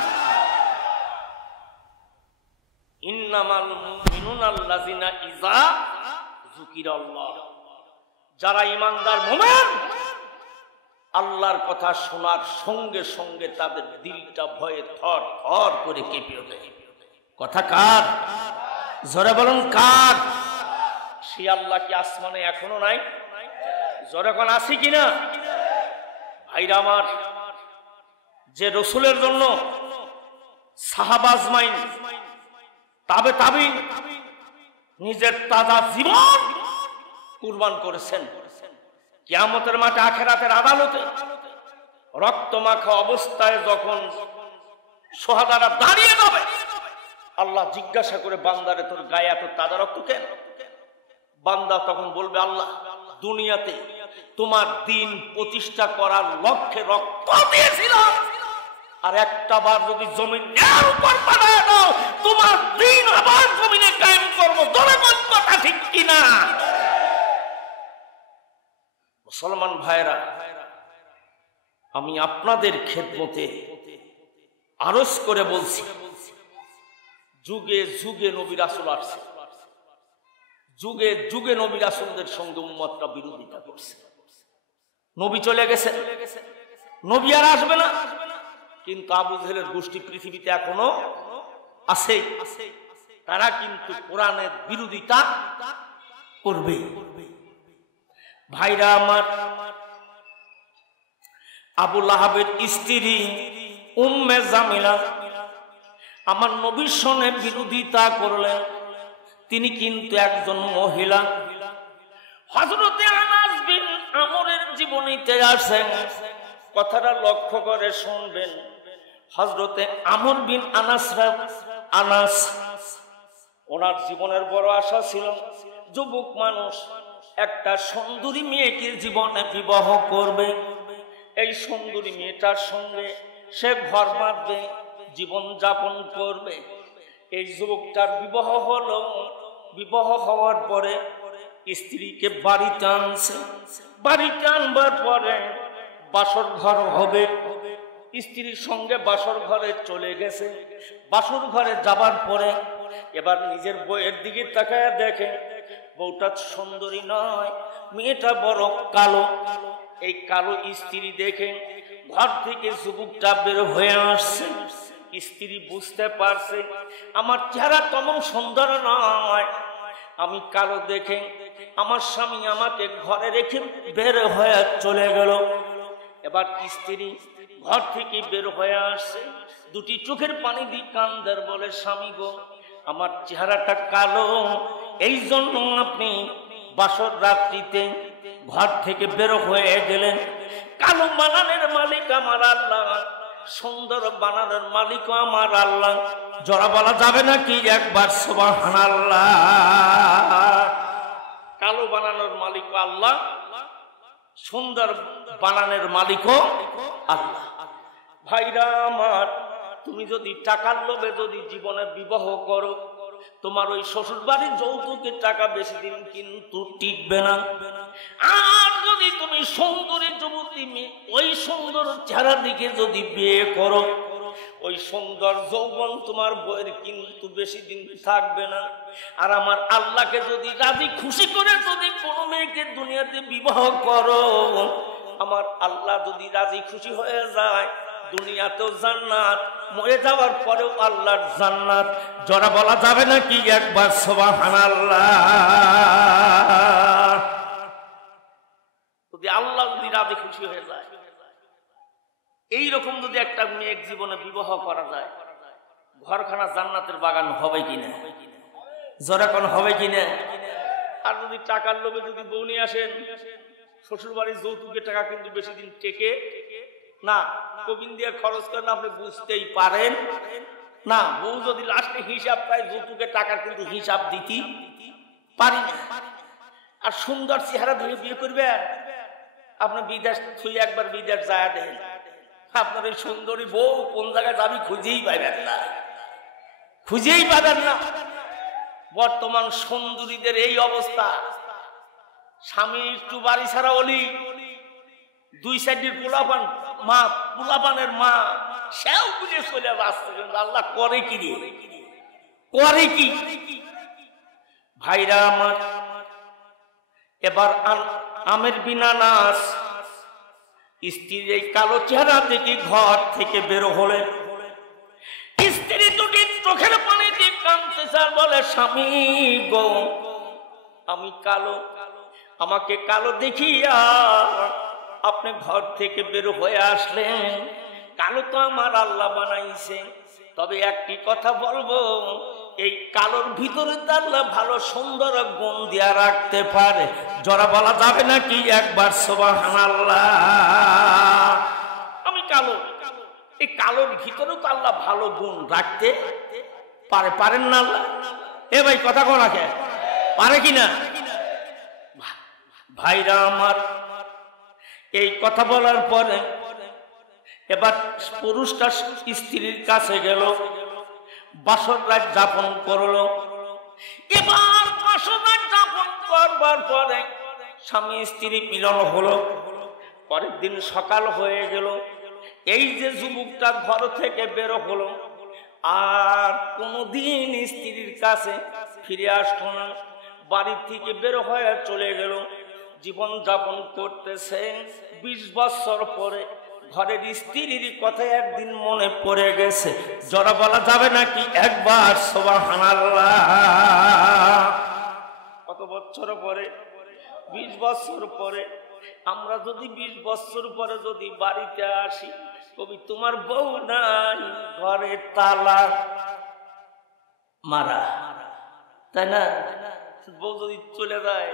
ইন্নামাল মুমিনুনা আল্লাযিনা ইযা যুকিরাল্লাহ, যারা ঈমানদার মুমিন আল্লাহর কথা শোনার সঙ্গে সঙ্গে তাদের দিলটা ভয়ে থর থর করে কেঁপে ওঠে। কথা কার? জোরে বলুন কার? সে আল্লাহ কি আসমানে এখনো নাই? জোরে কোন আছে কিনা? ভাইরা আমার, যে রসুলের জন্য সাহাবা আজমাইন তাবে তাবিন নিজের তাজা জীবন কুরবান করেছেন, কিয়ামতের মাঠে আখিরাতের আদালতে রক্তমাখা অবস্থায় যখন শহাদারা দাঁড়িয়ে যাবে, আল্লাহ জিজ্ঞাসা করে বান্দারে তোর গায়ে এত তাজা রক্ত কেন? বান্দা তখন বলবে আল্লাহ দুনিয়াতে তোমার দিন প্রতিষ্ঠা করার লক্ষ্যে রক্ত দিয়েছিলাম, আর একটা বার যদি জমিনের উপর পাঠায় দাও তোমার দিন আবার জমিনে কায়েম করবো। জনগণ কথা ঠিক কিনা? মুসলমান ভাইরা, আমি আপনাদের খেদমতে আরজ করে বলছি, যুগে যুগে নবী রাসূল আসছে, যুগে যুগে নবী রাসূলদের সঙ্গে উম্মতটা বিরোধিতা করছে। নবী চলে গেছে, নবী আর আসবে না, কিন্তু আবু জেহেলের গোষ্ঠী পৃথিবীতে এখনো আছে। তারা কিন্তু কোরআনের বিরোধিতা করবে। ভাইরা আমার, আবু লাহাবের স্ত্রী উম্মে জামিলা আমার নবীর সঙ্গে বিরোধিতা করলেন। তিনি কিন্তু একজন মহিলা। হযরতে আনাস বিন আমরের জীবনীতে আসেন, কথাটা লক্ষ্য করে শুনবেন। হযরতে আমর বিন আনাস ওনার জীবনের বড় আশা ছিল, যুবক মানুষ একটা সুন্দরী মেয়েকে জীবনে বিবাহ করবে, এই সুন্দরী মেয়েটার সঙ্গে সে ঘর বাঁধবে, জীবন যাপন করবে। এই যুবকটার বিবাহ হলো। বিবাহ হওয়ার পরে স্ত্রীকে বাড়িতে আনছে, বাড়িতে আনবার পরে বাসর ঘর হবে, স্ত্রীর সঙ্গে বাসর ঘরে চলে গেছে। বাসর ঘরে যাবার পরে এবার নিজের বউয়ের দিকে তাকায় দেখে বউটা সুন্দরী নয়, মেয়েটা বড় কালো। এই কালো স্ত্রী দেখে ঘর থেকে যুবকটা বের হয়ে আসছে। স্ত্রী বুঝতে পারছে আমার চেহারা তেমন সুন্দর নয়, আমি কালো দেখে আমার স্বামী আমাকে ঘরে রেখে বের হয়ে চলে গেল। এবার স্ত্রী ঘর থেকে বের হয়ে আসছে, দুটি চোখের পানি দিয়ে কান্দার বলে, স্বামী গো আমার চেহারাটা কালো, এই জন্য আপনি বাসর রাত্রিতে ঘর থেকে বের হয়ে গেলেন। কালো বানানের মালিক আমার আল্লাহ, সুন্দর বানানের মালিক আমার আল্লাহ। জোরে বলা যাবে নাকি একবার সুবহানাল্লাহ? কালো বানানোর মালিক আল্লাহ, সুন্দর বানানের মালিকও আল্লাহ। ভাইরা আমার, তুমি যদি টাকার লোভে যদি জীবনে বিবাহ করো, তোমার ওই শ্বশুর বাড়ির যৌতুকের টাকা বেশি দিন কিন্তু টিকবে না। আর যদি তুমি সুন্দরী যুবতী মেয়ে ওই সুন্দর চেহারার দিকে যদি বিয়ে করো, ওই সুন্দর যৌবন তোমার বউয়ের কিন্তু বেশি দিন থাকবে না। আর আমার আল্লাহকে যদি রাজি খুশি করে যদি কোনো মেয়েকে দুনিয়াতে বিবাহ করো, আমার আল্লাহ যদি রাজি খুশি হয়ে যায়, দুনিয়াতেও জান্নাত, মরে যাওয়ার পরেও আল্লাহর জান্নাত। জোরে বলা যাবে নাকি একবার সুবহানাল্লাহ? যদি আল্লাহ যদি রাজি খুশি হয়ে যায়, এইরকম যদি একটা মেয়ের জীবনে বিবাহ করা যায়, ঘরখানা জান্নাতের বাগান হবে কিনা? জোরে কোন হবে কিনা? আর যদি টাকার লোভে যদি বউ নিয়ে আসেন, শ্বশুর বাড়ির যৌতুকের টাকা কিন্তু বেশি দিন টেকে না, কবিন দিয়ে খরচ করেন আপনি বুঝতেই পারেন না। বউ যদি লাস্টে হিসাব পায় যৌতুকের টাকার কিন্তু হিসাব দিতে পারি না। আর সুন্দর চেহারা ধরে বিয়ে করবে, আপনি বিদেশ ছুঁয়ে একবার বিদেশ যায় দেন, আপনার এই সুন্দরী বউ কোন জায়গায় যাবি খুঁজেই পাবেন না, খুঁজেই পাবেন না। বর্তমান সুন্দরীদের এই অবস্থা, স্বামী একটু বাড়ি ছাড়া অলি, দুই সাইডের পোলাপান মা, পোলাপানের মা সেও বুঝে চলে আসছে, আল্লাহ করে কি রে, করে কি? ভাইরা আমার, এবার আমের বিনা নাস স্ত্রীর এই কালো চেহারা থেকে ঘর থেকে বের হলে স্ত্রী দুটি চোখের পানি দিয়ে কাঁদতেছে আর বলে, স্বামী গো আমি কালো, আমাকে কালো দেখিয়া আপনি ঘর থেকে বের হয়ে আসলেন। কালো তো আমার আল্লাহ বানাইছে, তবে একটি কথা বলবো, এই কালোর ভিতরে আল্লাহ ভালো সুন্দর গুণ দিয়া রাখতে পারে। জরা বলা যাবে নাকি একবার সুবহানাল্লাহ? আমি কালো, এই কালোর ভিতরেও তো আল্লাহ ভালো গুণ রাখতে পারে, পারেন না আল্লাহ? এ ভাই কথা কোন রাখে, পারে কিনা? ভাইরা আমার, এই কথা বলার পরে এবার পুরুষটা স্ত্রীর কাছে গেল, বাসর রাত যাপন করলো। এবার বাসর রাত যাপন করবার পরে স্বামী স্ত্রী মিলন হলো। পরের দিন সকাল হয়ে গেল, এই যে যুবকটা ঘর থেকে বের হলো আর কোনদিন স্ত্রীর কাছে ফিরে আসলো না, বাড়ি থেকে বের হয়ে চলে গেল, জীবন যাপন করতেছে। 20 বছর পরে ঘরের স্ত্রীর কথা একদিন মনে পড়ে গেছে। জরা বলা যাবে নাকি একবার সুবহানাল্লাহ? কত বছর পরে? 20 বছর পরে। আমরা যদি 20 বছর পরে যদি বাড়িতে আসি, কবি তোমার বউ নাই, ঘরে তালা মারা, তাই না? বউ যদি চলে যায়,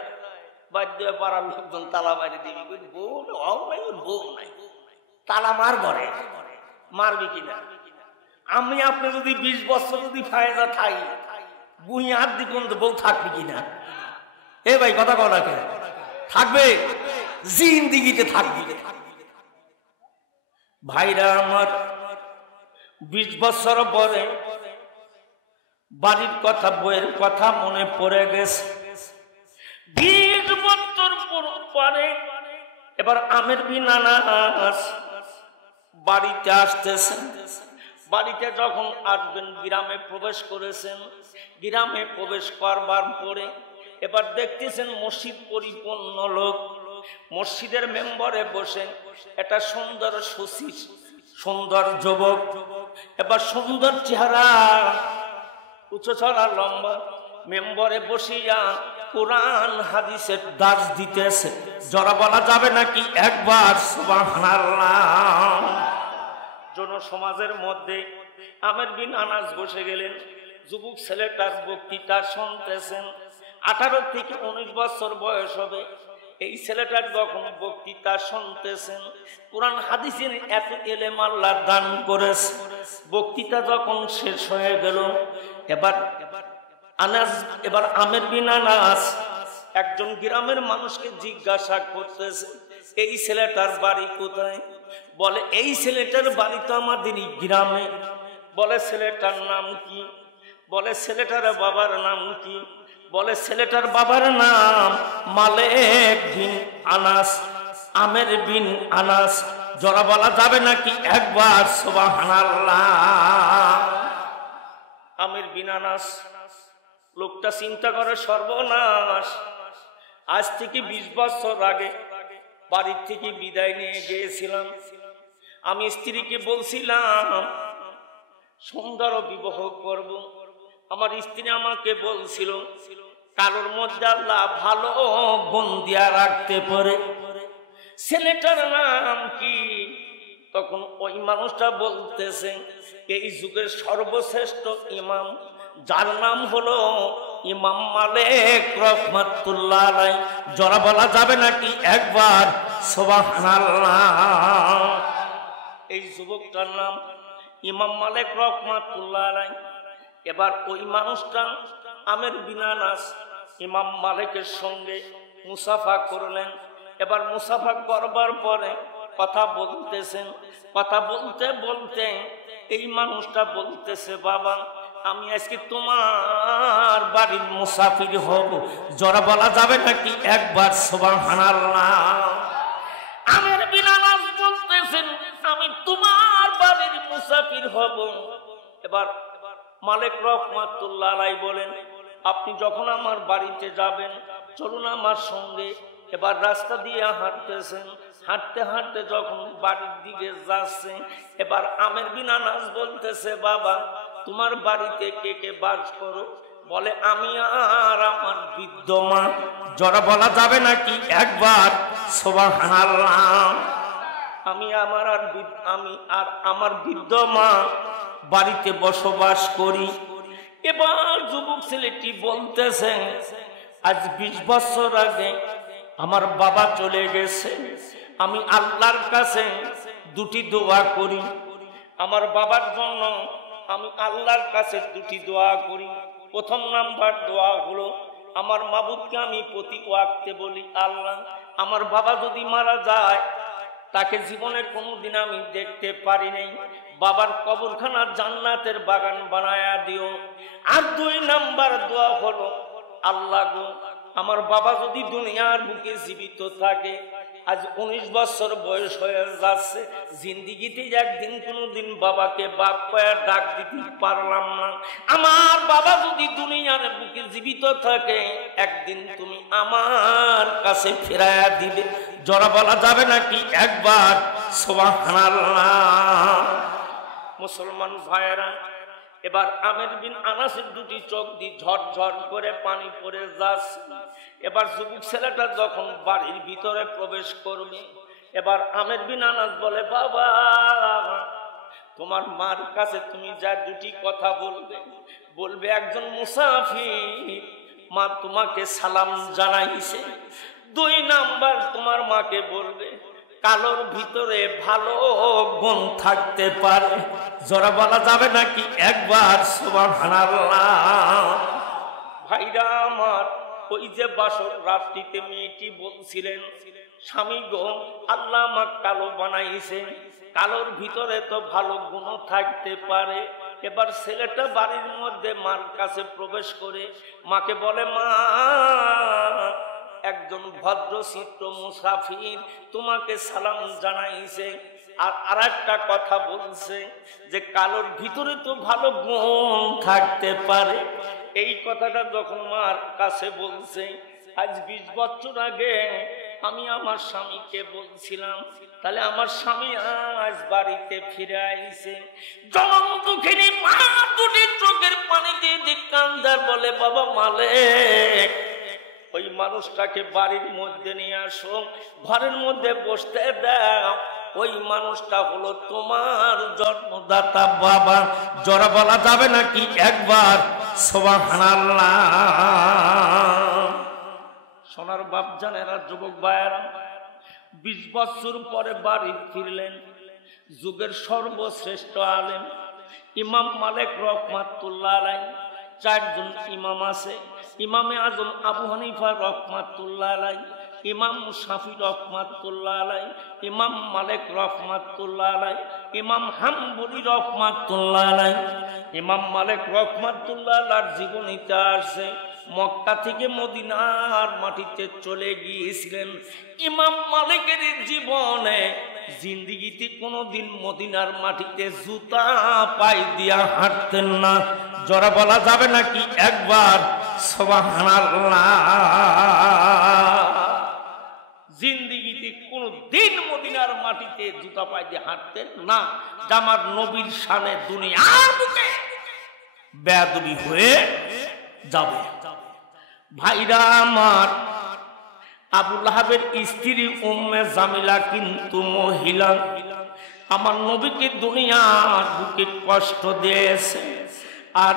বাধ্য হয়ে পাড়ার লোকজন তালা মারি দিবি, বউ নাই, বউ নাই, তালা মার ঘরে, মারবি কিনা? আমি আপনি যদি 20 বছর যদি ফায়দা থাই, বুই হাত দি কোন বউ থাকবি কিনা? এ ভাই কথা কও না কেন? থাকবে, জিন্দিগিতে থাকবি। ভাইরা আমার, 20 বছর পরে বাড়ির কথা, বইয়ের কথা মনে পড়ে গেছে। 20 বছর পরে এবার আমের বিনা নাস বাড়িতে আসতেছেন। বাড়িতে যখন আসবেন, গ্রামে প্রবেশ করেছেন। গ্রামে প্রবেশ করবার পরে এবার দেখতেছেন মসজিদ পরিপূর্ণ লোক। মসজিদের মেম্বরে বসে একটা সুন্দর সুশীল সুন্দর যুবক, এবার সুন্দর চেহারা, উঁচু চড়া লম্বা, মেম্বরে বসিয়া কোরআন হাদিসের দাস দিতেছে। জরা বলা যাবে নাকি একবার সুবহানাল্লাহ? জনসমাজের মধ্যে আমের বিন আনাস বসে গেলেন। যুবক ছেলেটার বক্তৃতা শুনতেছেন। 18 থেকে 19 বছর বয়স হবে। এই ছেলেটার যখন বক্তৃতা শুনতেছেন, কোরআন হাদিসের এত ইলম আল্লাহ দান করেছে। বক্তৃতা যখন শেষ হয়ে গেল, এবার আমের বিন আনাস একজন গ্রামের মানুষকে জিজ্ঞাসা করতেছে, এই ছেলেটার বাড়ি কোথায়? বলে, এই ছেলেটার বাড়ি তো আমাদের গ্রামে। বলে, ছেলেটার নাম কি? বলে, ছেলেটার বাবার নাম কি? বলে, ছেলেটার বাবার নাম মালিক বিন আনাস, আমের বিন আনাস। জরা বলা যাবে নাকি একবার সুবহানাল্লাহ? আমের বিন আনাস লোকটা চিন্তা করে, সর্বনাশ, আজ থেকে 20 বছর আগে বাড়ির থেকে বিদায় নিয়ে গিয়েছিলাম। আমি স্ত্রীকে বলছিলাম সুন্দর বিবাহ করব। আমার স্ত্রী আমাকে বলছিল কারোর মধ্যে আল্লাহ ভালো গুণ দিয়া রাখতে পারে। ছেলেটার নাম কি? তখন ওই মানুষটা বলতেছে, এই যুগের সর্বশ্রেষ্ঠ ইমাম, যার নাম হলো ইমাম মালিক রাহমাতুল্লাহ আলাইহি। জরা বলা যাবে নাকি একবার সুবহানাল্লাহ? যুবকটার নাম ইমাম মালিক রহমাতুল্লাহ আলাইহি। এবার ওই মানুষটা আমের বিন আনাস ইমাম মালিকের সঙ্গে মুসাফা করলেন। এবার মুসাফা করবার পরে কথা বলতেছেন, কথা বলতে বলতে এই মানুষটা বলতেছে, বাবা আমি আজকে তোমার বাড়ির মুসাফির হব, জোরে বলা যাবে নাকি একবার সুবহানাল্লাহ? আমের বিন আনাস বলতেছেন আমি তোমার বাড়ির মুসাফির হব। এবার মালিক রহমাতুল্লাহ আলাইহি বলেন, আপনি যখন আমার বাড়িতে যাবেন চলুন আমার সঙ্গে। এবার রাস্তা দিয়ে হাঁটতেছেন, হাঁটতে হাঁটতে যখন বাড়ির দিকে যাচ্ছে, এবার আমের বিন আনাস বলতেছে, বাবা তোমার বাড়িতে কে কে বাস করো? বলে আমি আর আমার বৃদ্ধ মা। জোরে বলা যাবে নাকি একবার সুবহানাল্লাহ? আমি আর আমার বৃদ্ধ মা বাড়িতে বসবাস করি। এবার যুবক ছেলেটি বলতেছে, আজ 20 বছর আগে আমার বাবা চলে গেছে। আমি আল্লাহর কাছে দুটি দোয়া করি। আমার বাবার জন্য আমি আল্লাহর কাছে দুটি দোয়া করি। প্রথম নাম্বার দোয়া হলো, আমার মাবুদকে আমি প্রতি ওয়াক্তে বলি, আল্লাহ আমার বাবা যদি মারা যায়, তাকে জীবনে কোনোদিন আমি দেখতে পারি নাই, বাবার কবরখানা জান্নাতের বাগান বানায়া দিও। আর 2 নাম্বার দোয়া হলো, আল্লাহ গো আমার বাবা যদি দুনিয়ার বুকে জীবিত থাকে, আজ 19 বছর বয়স হয়ে যাচ্ছে, জিন্দিগিতে একদিন কোনোদিন বাবাকে বাপ কয়ে ডাক দিতে পারলাম না। আমার বাবা যদি দুনিয়ার বুকে জীবিত থাকে, একদিন তুমি আমার কাছে ফেরায়া দিবে। জোরে বলা যাবে নাকি একবার সুবহানাল্লাহ? মুসলমান ভাইয়েরা, এবার আমের বিন আনাসের দুটি চোখ দিয়ে ঝরঝর করে পানি পড়ে যাচ্ছে। এবার যুবক ছেলেটা যখন বাড়ির ভিতরে প্রবেশ করবে, এবার আমের বিন আনাস বলে, বাবা তোমার মার কাছে তুমি যা দুটি কথা বলবে একজন মুসাফির মা তোমাকে সালাম জানাইছে। 2 নাম্বার তোমার মাকে বলবে, কালোর ভিতরে ভালো গুণ থাকতে পারে। জোরে বলা যাবে নাকি একবার সুবহানাল্লাহ? ভাইরা আমার, ওই যে বাসর রাত্রিতে মেয়েটি বলছিলেন, স্বামী গো আল্লাহ আমাকে কালো বানাইছে, কালোর ভিতরে তো ভালো গুণ থাকতে পারে। এবার ছেলেটা বাড়ির মধ্যে মার কাছে প্রবেশ করে মাকে বলে, মা একজন ভদ্রচিত্র মুসাফির তোমাকে সালাম জানাইছে, আর আরেকটা কথা বলছে যে কালোর ভিতরে তো ভালো গুণ থাকতে পারে। এই কথাটা যখন মার কাছে বলছে, আজ 20 বছর আগে আমি আমার স্বামীকে বলছিলাম, তাহলে আমার স্বামী আজ বাড়িতে ফিরে আইছে। জনম দুঃখিনী মা দুটি চোখের পানি দিয়ে কান্দার বলে, বাবা মালিক ওই মানুষটাকে বাড়ির মধ্যে নিয়ে আসো, ঘরের মধ্যে বসতে দাও। ওই মানুষটা হলো তোমার জন্মদাতা বাবা। জোরে বলা যাবে নাকি একবার সুবহানাল্লাহ? সোনার বাপ জানেরা, যুবক ভাইয়েরা, 20 বছর পরে বাড়ি ফিরলেন যুগের সর্বশ্রেষ্ঠ আলেম ইমাম মালিক রহমাতুল্লাহ আলাইহি। 4 জন ইমাম আছে, ইমামে আজম আবু হানিফা রহমাতুল্লাহ আলাইহি, ইমাম শাফি রহমাতুল্লাহ আলাইহি, ইমাম মালিক রহমাতুল্লাহ আলাইহি, ইমাম হাম্বলি রহমাতুল্লাহ আলাইহি। ইমাম মালিক রহমাতুল্লাহ আলাইহির জীবনীতে আছে মক্কা থেকে মদিনার মাটিতে চলে গিয়েছিলেন। ইমাম মালিকের জীবনে জিন্দিগিতে কোনোদিন মদিনার মাটিতে জুতা পায়ে দিয়া হাঁটতেন না। জোরে বলা যাবে নাকি একবার সুবহানাল্লাহ? জিন্দিগিতে কোনোদিন মদিনার মাটিতে জুতা পায়ে দিয়ে হাঁটতেন না। আমার নবীর শানে দুনিয়ার বুকে বেয়াদবি হয়ে যাবে। ভাইরা আমার, আবু লাহাবের স্ত্রী উম্মে জামিলা কিন্তু মহিলা, আমার নবীকে দুনিয়ার বুকে কষ্ট দিয়েছে। আর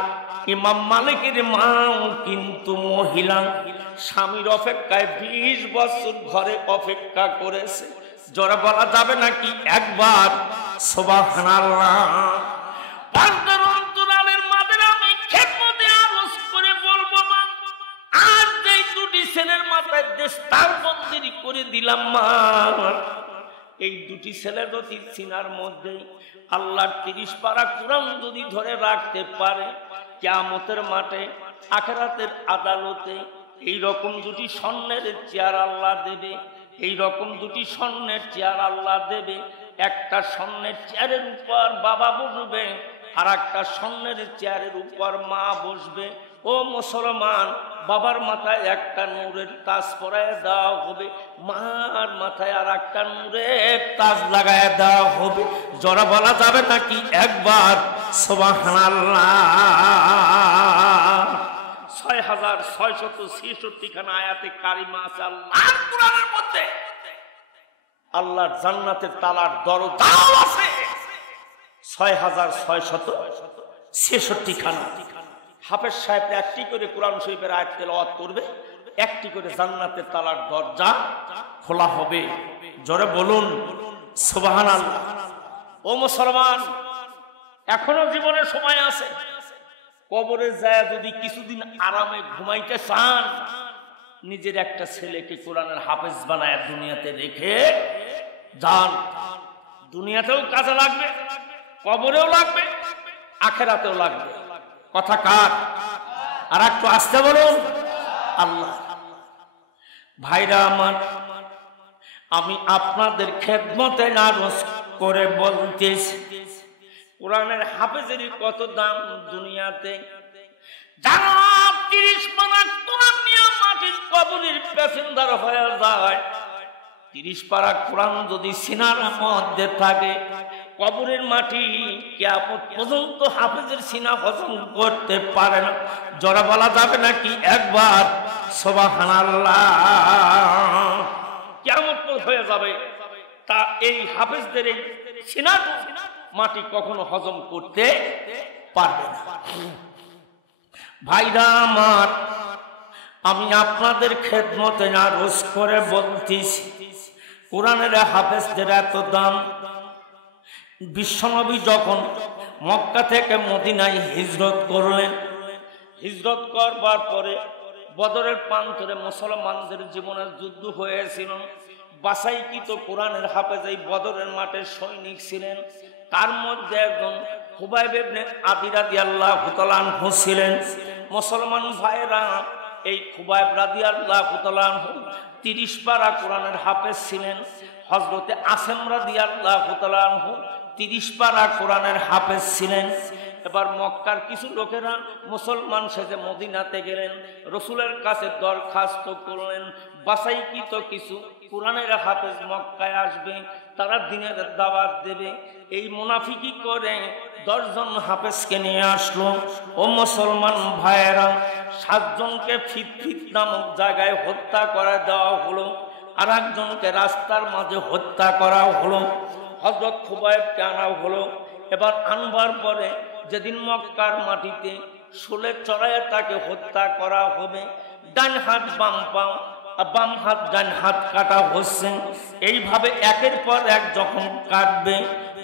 ইমাম মালিকের মাও কিন্তু মহিলা, স্বামীর অপেক্ষায় 20 বছর ঘরে অপেক্ষা করেছে। জোরে বলা যাবে নাকি একবার সুবহানাল্লাহ। পর্দার অন্তরালের মাদের আমি খেদমতে আরজ করে বলবো মা, আর যেই দুটি ছেলের মাথায় দেশতার বন্দি করে দিলাম মা, এই দুটি ছেলে যদি সিনার মধ্যে আল্লাহর 30 পারা কোরআন যদি ধরে রাখতে পারে, কিয়ামতের মাঠে আখিরাতের আদালতে এই রকম দুটি স্বর্ণের চেয়ার আল্লাহ দেবে, এই রকম দুটি স্বর্ণের চেয়ার আল্লাহ দেবে। একটা স্বর্ণের চেয়ারের উপর বাবা বসবে, আর একটা স্বর্ণের চেয়ারের উপর মা বসবে। ও মুসলমান, বাবার মাথায় একটা নূরের তাজ পরায় দেওয়া হবে, মার মাথায় আর একটা নূরের তাজ লাগায় দেওয়া হবে। জোরে বলা যাবে নাকি একবার সুবহানাল্লাহ? 6666 খানা আয়াতে কারিমা আছে আল্লাহর কোরআনের মধ্যে। আল্লাহর জান্নাতের তালার দরজাও আছে 6666 খানা। হাফেজ সাহেব একটি করে কোরআন শরীফের আয়াত তেলাওয়াত করবে, একটি করে জান্নাতের তালার দরজা খোলা হবে। জোরে বলুন সুবহানাল্লাহ। ও মুসলমান, এখনো জীবনের সময় আছে। কবরে যায় যদি কিছুদিন আরামে ঘুমাইতে চান, নিজের একটা ছেলেকে কোরআনের হাফেজ বানায় দুনিয়াতে রেখে যান। দুনিয়াতেও কাজে লাগবে, কবরেও লাগবে, আখিরাতেও লাগবে। কথা কার? আর একটু আসতে বলুন আল্লাহ। ভাইরা আমার, আমি আপনাদের খেদমতে নারজ করে বলতেছি, কোরআনের হাফেজের কত দাম দুনিয়াতে। যারা 30 পারা কোরআন নিয়ে মাটির কবরের প্যাসেঞ্জার হয়ে যায়, 30 পারা কোরআন যদি সিনার মধ্যে থাকে, কবরের মাটি কিয়ামত পর্যন্ত হাফেজের সিনা হজম করতে পারে না। জোরে বলা যাবে নাকি একবার সুবহানাল্লাহ? কিয়ামত হয়ে যাবে, তা এই হাফেজদের এই সিনা মাটি কখনো হজম করতে পারবে না। ভাইরা আমার, আমি আপনাদের খেদমতে নারজ করে বলতেছি, কোরআনের হাফেজদের এত দাম। বিশ্বনবী যখন মক্কা থেকে মদিনায় হিজরত করলেন, হিজরত করবার পরে বদরের প্রান্তরে মুসলমানদের জীবনের যুদ্ধ হয়েছিল। বাছাইকৃত কোরআনের হাফেজ এই বদরের মাঠে সৈনিক ছিলেন। তার মধ্যে একজন খুবাইব ইবনে আদি রাদিয়াল্লাহু তাআলা আনহু ছিলেন। মুসলমান ভাইরা, এই খুবাইব রাদিয়াল্লাহু তাআলা আনহু 30 পারা কোরআনের হাফেজ ছিলেন। হযরতে আসিম রাদিয়াল্লাহু তাআলা আনহু 30 পারা কোরআনের হাফেজ ছিলেন। এবার মক্কার কিছু লোকেরা মুসলমান সেজে মদিনাতে গেলেন, রসুলের কাছে দরখাস্ত করলেন, বাছাইকৃত কিছু কোরআনের হাফেজ মক্কায় আসবে, তারা দিনের দাওয়াত দেবে। এই মুনাফিকি করে 10 জন হাফেজকে নিয়ে আসলো। ও মুসলমান ভাইয়েরা, 7 জনকে ফিতফিত নামক জায়গায় হত্যা করে দেওয়া হলো, আর একজনকে রাস্তার মাঝে হত্যা করা হলো। হযরত খুবাইবকে আনা হলো। এবার আনবার পরে যেদিন মক্কার মাটিতে শুলে চড়ায় তাকে হত্যা করা হবে, ডান হাত বাম পা, বাম হাত ডান হাত কাটা হচ্ছে। এইভাবে একের পর এক যখন কাটবে,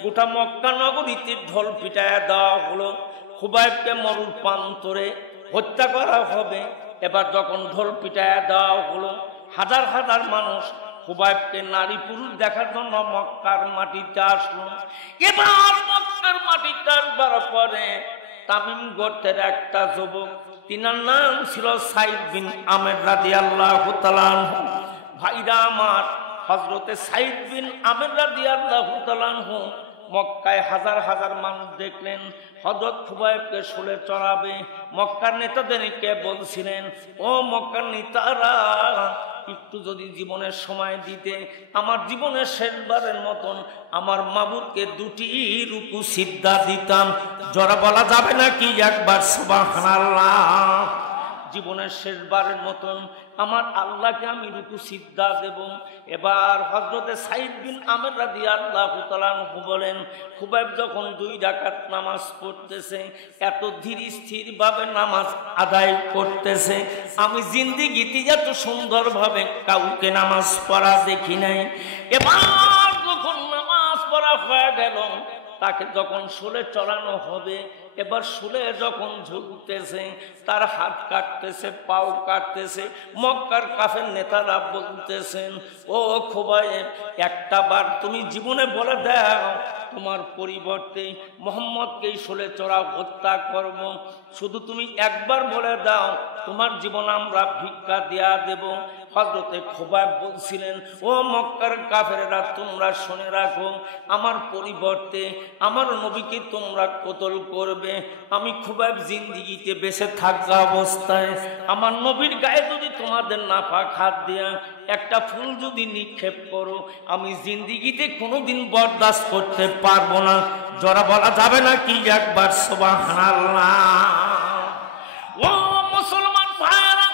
গোটা মক্কা নগরীতে ঢোল পিটায় দেওয়া হলো। খুবাইবকে মরুর প্রান্তরে হত্যা করা হবে। এবার যখন ঢোল পিটায় দেওয়া হলো, হাজার হাজার মানুষ খুবাইবকে নারী পুরুষ দেখার জন্য মক্কার মাটিতে আসলো। এবার মক্কার মাটিতে আসবার পরে তামিম গোত্রের একটা যুবক, তিনার নাম ছিল সাইদ বিন আমের রাদিয়াল্লাহু তাআলা আনহু। ভাইরা আমার, হযরতে সাইদ বিন আমের রাদিয়াল্লাহু তাআলা আনহু মক্কায় হাজার হাজার মানুষ দেখলেন হযরত খুবাইবকে শুলে চড়াবে। মক্কার নেতাদেরকে বলছিলেন, ও মক্কার নেতারা, একটু যদি জীবনের সময় দিতে, আমার জীবনের শেষবারের মতন আমার মাবুদকে 2টি রুকু সিজদা দিতাম। জোরে বলা যাবে নাকি একবার সুবহানাল্লাহ? জীবনের শেষবারের মতন আমার আল্লাহকে আমি রুকু সিজদা দেব। এবার হযরতে সাইদ বিন আমের রাদিয়াল্লাহু তাআলা আনহু বলেন, খুবাইব যখন 2 রাকাত নামাজ পড়তেছে, এত ধীর স্থির ভাবে নামাজ আদায় করতেছে, আমি জিন্দেগিতে এত সুন্দরভাবে কাউকে নামাজ পড়া দেখি নাই। এবার যখন নামাজ পড়া হয়ে গেল। তাকে যখন শুলে চড়ানো হবে, এবার শুলে যখন ঝুলতেছে, তার হাত কাটতেছে, পাও কাটতেছে। মক্কার কাফের নেতারা বলতেছেন, ও খুবাইব, একটা বার তুমি জীবনে বলে দাও, তোমার পরিবর্তে মোহাম্মদকেই শুলে চড়া হত্যা করব। শুধু তুমি একবার বলে দাও, তোমার জীবন আমরা ভিক্ষা দেয়া দেব। হযরতে খুবাইব বলছিলেন, ও মক্কার কাফেরেরা, তোমরা শুনে রাখো, আমার পরিবর্তে আমার নবীকে তোমরা কতল করবে। আমি খুবাইব জিন্দেগিতে বেঁচে থাকা অবস্থায় আমার নবীর গায়ে যদি তোমাদের নাপাক হাত দেয়া একটা ফুল যদি নিক্ষেপ করো, আমি জিন্দেগিতে কোনোদিন বরদাস্ত করতে পারবো না। জোরে বলা যাবে না কি একবার সুবহানাল্লাহ? ও মুসলমান ভাইরা,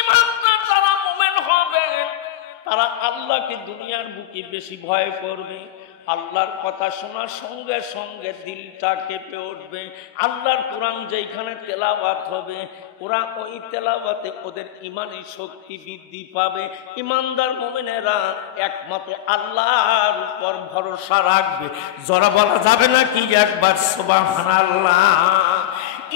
ইমানদার যারা মুমিন হবে, তারা আল্লাহকে দুনিয়ার বুকে বেশি ভয় করবে। আল্লাহর কথা শোনার সঙ্গে সঙ্গে দিলটা কেঁপে উঠবে। আল্লাহর কোরআন যেখানে তেলাওয়াত হবে, ওরা ওই তেলাওয়াতে ওদের ইমানি শক্তি বৃদ্ধি পাবে। ইমানদার মুমিনেরা একমাত্র আল্লাহর উপর ভরসা রাখবে। জোরে বলা যাবে না কি একবার সুবহানাল্লাহ?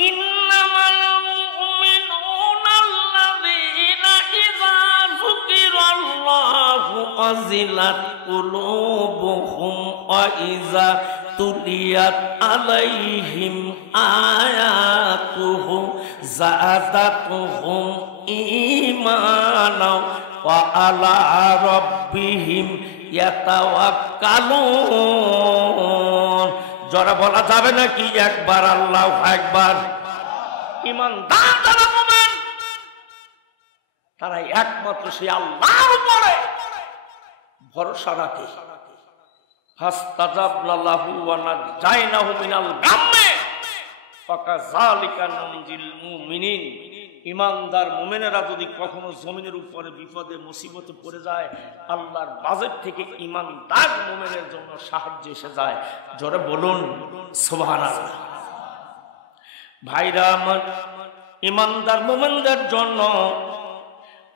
ইন্নামাল মুমিনুনা আল্লাযীনা ইযা যুকিরাল্লাহু ওয়াজিলাত কুলুবুহুম ওয়া ইযা তুলিয়াত আলাইহিম আয়াতুহু যাদাতুহুম ঈমানাও ওয়া আলা রাব্বিহিম ইয়াতাওয়াক্কালুন। জোরে বলা যাবে না কি একবার আল্লাহু আকবার? ঈমানদার যারা মুমিন, তারা একমাত্র সেই আল্লাহর উপরে ভরসা রাখে। ফাস্তাজাবনা লাহু ওয়া নাজাইনাহু মিনাল গাম্মি ফাকাযালিকা নুনজিল মুমিনিন। ইমানদার মুমিনেরা যদি কখনো জমিনের উপরে বিপদে মুসিবতে পড়ে যায়, আল্লাহর বাজেট থেকে ইমানদার মুমিনের জন্য সাহায্য এসে যায়। জোরে বলুন সুবহানাল্লাহ। ভাইরা আমার, ইমানদার মুমিনদের জন্য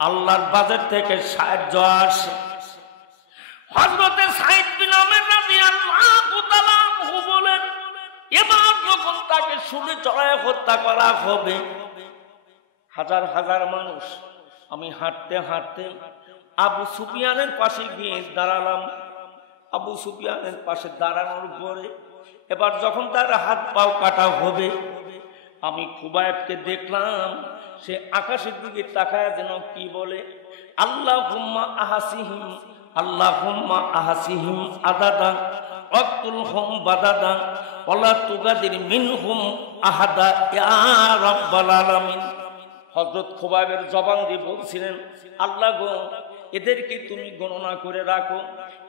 আল্লাহর বাজেট থেকে সাহায্য আসে। হযরতে সাঈদ বিন আমর রাদিয়াল্লাহু তাআলা আনহু বলেন, এবার যখন তাকে শুলে চড়ায় হত্যা করা হবে, হাজার হাজার মানুষ, আমি হাঁটতে হাঁটতে আবু সুফিয়ানের পাশে গিয়ে দাঁড়ালাম। আবু সুফিয়ানের পাশে দাঁড়ানোর পরে এবার যখন তার হাত পাও কাটা হবে, আমি খুবাইবকে দেখলাম সে আকাশের দিকে তাকায় যেন কি বলে, আল্লাহুম্মা আহসিহিম, আল্লাহুম্মা আহসিহিম আদাদা ওয়াকতুলহুম বাদাদা ওয়ালা তুগাদির মিনহুম আহাদা ইয়া রাব্বাল আলামিন। হযরত খুবাইবের জবান দিয়ে বলছিলেন, আল্লাহ গো, এদেরকে তুমি গণনা করে রাখো,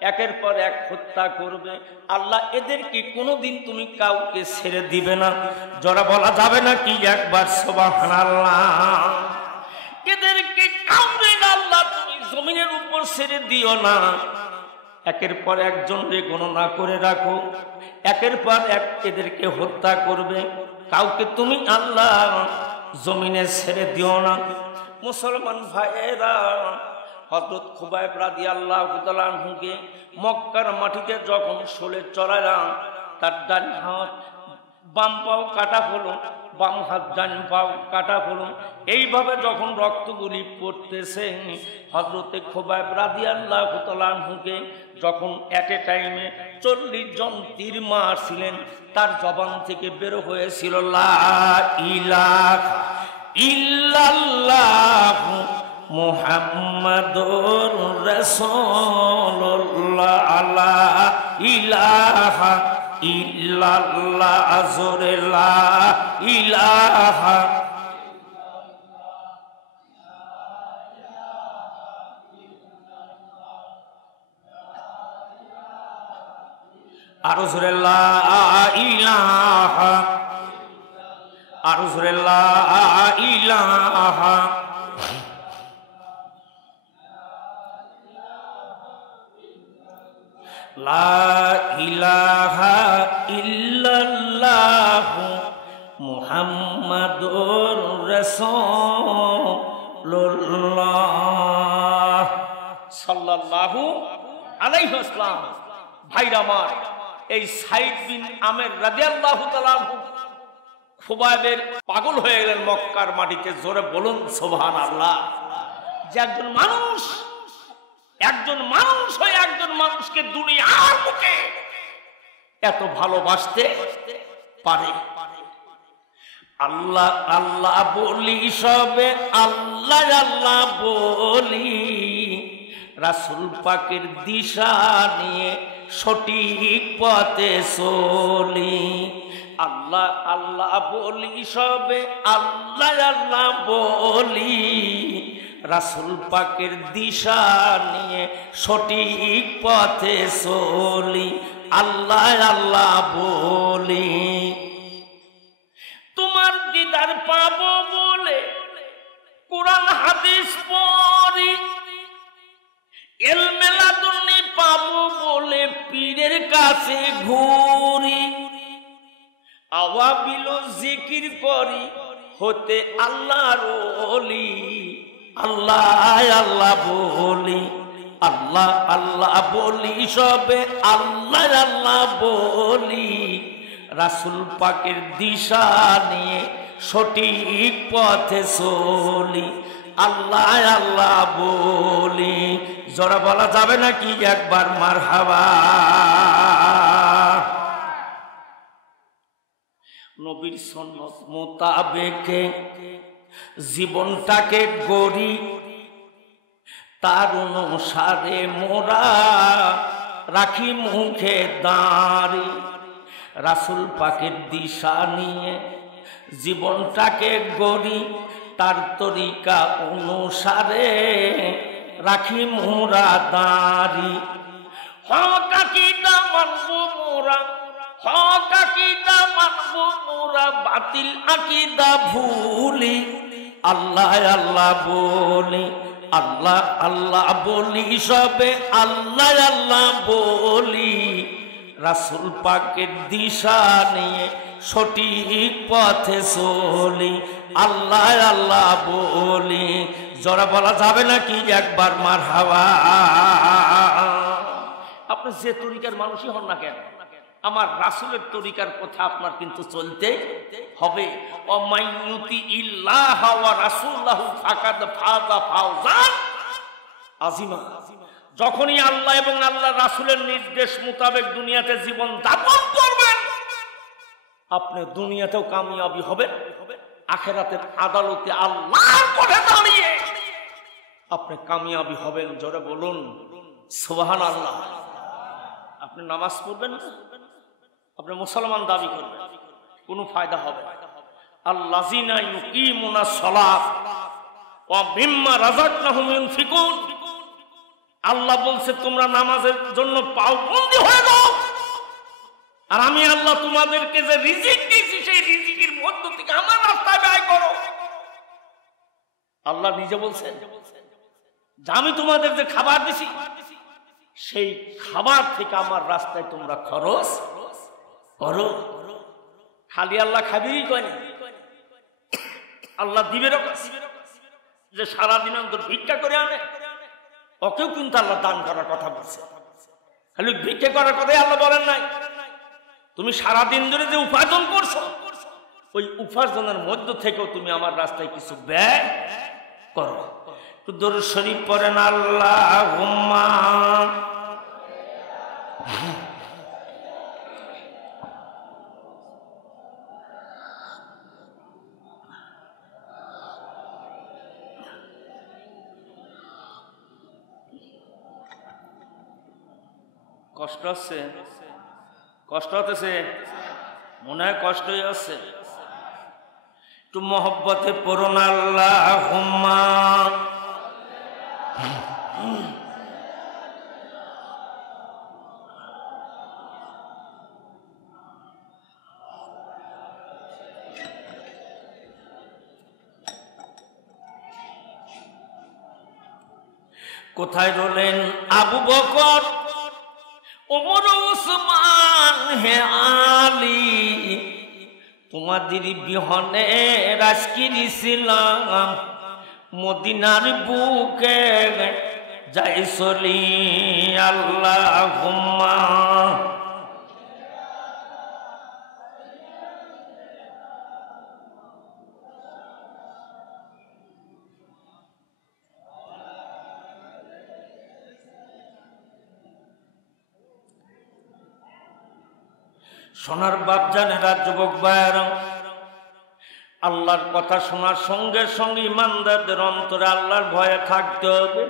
একের পর এক হত্যা করবে। আল্লাহ, এদেরকে কোনোদিন তুমি কাউকে ছেড়ে দিবে না। জোরে বলা যাবে না কি একবার সুবহানাল্লাহ? এদেরকে কাউকে আল্লাহ তুমি জমিনের উপর ছেড়ে দিও না। একের পর একজনকে গণনা করে রাখো, একের পর এক এদেরকে হত্যা করবে, কাউকে তুমি আল্লাহ জমিনে ছেড়ে দিও না। মুসলমান ভাইয়েরা, হযরত খুবাইব রাদিয়াল্লাহু তাআলা আনহুকে মক্কার মাটিতে যখন শুলে চড়ালাম, তার ডান হাত বাম পাও কাটা হলো, বাম হাত ডান পাও কাটা হলো। এইভাবে যখন রক্তগুলি পড়তেছে, হযরতে খুবাইব রাদিয়াল্লাহু তাআলা আনহুকে যখন এট এ টাইমে 40 জন তীর মারছিলেন, তার জবান থেকে বের হয়েছিল লা ইলাহা ইল্লাল্লাহু মুহাম্মাদুর রাসূলুল্লাহ লা ইলাহা ইল্লাল্লাহ আজরে লা ইলাহা। আরো জোরে লা ইলাহা, আরো জোরে লা ইলাহা। লা ইলাহা ইল্লাল্লাহু মুহাম্মাদুর রাসূলুল্লাহ সাল্লাল্লাহু আলাইহি ওয়াসাল্লাম। ভাইরা আমার, এই সাইদ বিন আমের রাদিয়াল্লাহু তাআলা খুবাইবের পাগল হয়ে গেলেন মক্কার মাটিতে। জোরে বলুন সুবহানাল্লাহ। যে একজন মানুষ হয়ে একজন মানুষকে দুনিয়ার বুকে এত ভালোবাসতে পারে। আল্লাহ আল্লাহ বলি সবে আল্লাহ আল্লাহ বলি, রাসূল পাকের দিশা নিয়ে সঠিক পথে চলি। আল্লাহ আল্লাহ বলি সবে আল্লাহ আল্লাহ বলি, রাসূল পাকের দিশা নিয়ে সঠিক পথে চলি। আল্লাহ আল্লাহ বলি, তোমার দিদার পাবো বলে কুরআন হাদিস পড়ি, ইলমে লাদুন্নি পাবো বলে পীরের কাছে ঘুরি, আওয়াবিল জিকির করি হতে আল্লাহর ওলি। আল্লাহ আল্লাহ বলি, আল্লাহ আল্লাহ বলি সবে আল্লাহ আল্লাহ বলি, রাসূল পাকের দিশা নিয়ে সঠিক পথে চলি। আল্লাহ আল্লাহ বলি। জোরে বলা যাবে নাকি একবার মারহাবা? নবীর সুন্নাত মোতাবেক জীবনটাকে গড়ি, তার অনুসারে মোরা রাখি মুখে দাঁড়ি। রাসূল পাকের দিশা নিয়ে জীবনটাকে গড়ি, তার তরিকা অনুসারে রাখি মোরা দাঁড়ি। হক আকীদা মানবো মোরা, হক আকীদা মানবো মোরা, বাতিল আকীদা ভুলি। আল্লাহ আল্লাহ বলি, আল্লাহ আল্লাহ বলি সবে আল্লাহ আল্লাহ বলি, রাসূল পাকের দিশা নিয়ে সঠিক পথে চলি। আল্লাহ আল্লাহ বলি। জোরে বলা যাবে নাকি একবার মারহাবা? আপনি যে তরিকার মানুষই হন না কেন, আমার রাসূলের তরিকার কথা আপনার কিন্তু চলতে হবে। ওমাইয়ুতি ইল্লাহ ওয়া রাসূলাহু ফাকাদ ফাযা ফাওজান আযীমা। যখনই আল্লাহ এবং আল্লাহ রাসূলের নির্দেশ মোতাবেক দুনিয়াতে জীবন যাপন করবেন, আপনি দুনিয়াতেও কামিয়াবি হবেন, আখিরাতের আদালতে আল্লাহর কোঠে দাঁড়িয়ে আপনি কামিয়াবি হবেন। জোরে বলুন সুবহানাল্লাহ। আপনি নামাজ পড়বেন না, আপনি মুসলমান দাবি করবেন, কোনো ফায়দা হবে না। আল্লাযিনা ইউকিমুনাস সালাত ওয়া মিম্মা রাযাকনাহুম ইউনফিকুন। আল্লাহ বলছে তোমরা নামাজের জন্য পাবন্দি হয়ে যাও, আর আমি আল্লাহ তোমাদেরকে যে রিজিক দিয়েছি সেই রিজিকের মধ্য থেকে আমার রাস্তায় ব্যয় করো। আল্লাহ নিজে বলছেন যে আমি তোমাদের যে খাবার দিছি সেই খাবার থেকে আমার রাস্তায় তোমরা খরচ করো। খালি আল্লাহ খাবিরই কয়নি, আল্লাহ দিবের যে সারাদিন অন্তর ভিক্ষা করে আনে, ওকেও কিন্তু আল্লাহ দান করার কথা বলছে। খালি ভিক্ষা করার কথাই আল্লাহ বলেন নাই। তুমি সারাদিন ধরে যে উপার্জন করছো, ওই উপার্জনের মধ্য থেকেও তুমি আমার রাস্তায় কিছু ব্যয় করো। দরুদ শরীফ পড়েন আল্লাহুম্মা। কষ্ট হচ্ছে, কষ্ট হতেছে, মনে হয় কষ্টই আছে। একটু মহব্বতে পড়ুন আল্লাহুম্মা। কোথায় রলেন আবু বকর, ওমর, ওসমান, হে আলী? তোমাদের বিহনে রাজকির ছিলাম মদিনার বুকে যাই চলি। আল্লাহুম্মা সোনার বাপজানেরা, যুবক ভাইয়েরা, আল্লাহর কথা শোনার সঙ্গে সঙ্গে ইমানদারদের অন্তরে আল্লাহর ভয়ে থাকতে হবে।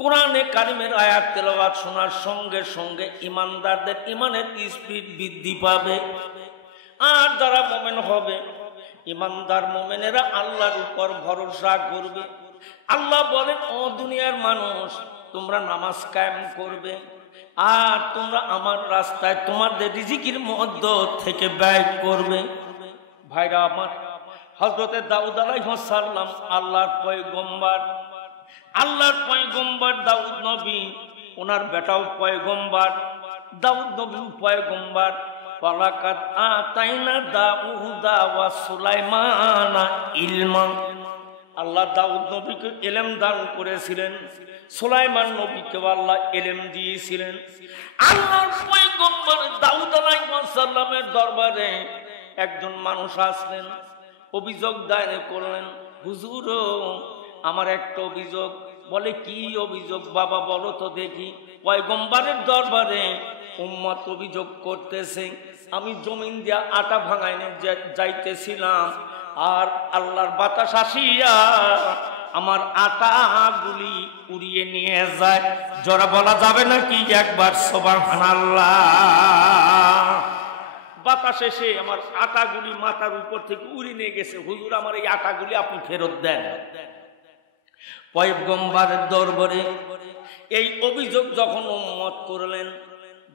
কোরআনে কারিমের আয়াত তেলাওয়াত শোনার সঙ্গে সঙ্গে ইমানদারদের ইমানের স্পিড বৃদ্ধি পাবে। আর যারা মুমিন হবে, ইমানদার মুমিনেরা আল্লাহর উপর ভরসা করবে। আল্লাহ বলেন, ও দুনিয়ার মানুষ, তোমরা নামাজ কায়েম করবে আর তোমরা আমার রাস্তায় তোমাদের রিজিকের মধ্য থেকে ব্যয় করবে। ভাইরা আমার, হযরতে দাউদ আলাইহিস সালাম আল্লাহর পয়গম্বর, আল্লাহর পয়গম্বর দাউদ নবী, ওনার বেটাও পয়গম্বর, দাউদ নবী পয়গম্বর। ওয়ালাকাদ আতাইনা দাউদা ওয়া সুলাইমানা ইলমা, আল্লাহ দাউদ নবীকে ইলম দান করেছিলেন, সুলাইমান নবীকে আল্লাহ ইলম দিয়েছিলেন। আল্লাহর পয়গম্বর দাউদ আলাইহিস সালামের দরবারে একজন মানুষ আসলেন, অভিযোগ দায়ের করলেন, হুজুর আমার একটা অভিযোগ। বলে, কি অভিযোগ বাবা, বলো তো দেখি। পয়গম্বরের দরবারে উম্মত অভিযোগ করতেছে, আমি জমিন দিয়া আটা ভাঙাইনে যাইতেছিলাম আর আল্লাহর বাতাস আসিয়া আমার আটাগুলি উড়িয়ে নিয়ে যায়। জোরে বলা যাবে নাকি একবার সুবহানাল্লাহ? বাতাস এসে আমার আটাগুলি মাথার উপর থেকে উড়িয়ে নিয়ে গেছে। হুজুর, আমার এই আটাগুলি আপনি ফেরত দেন। পয়গম্বরের দরবারে এই অভিযোগ যখন উম্মত করলেন,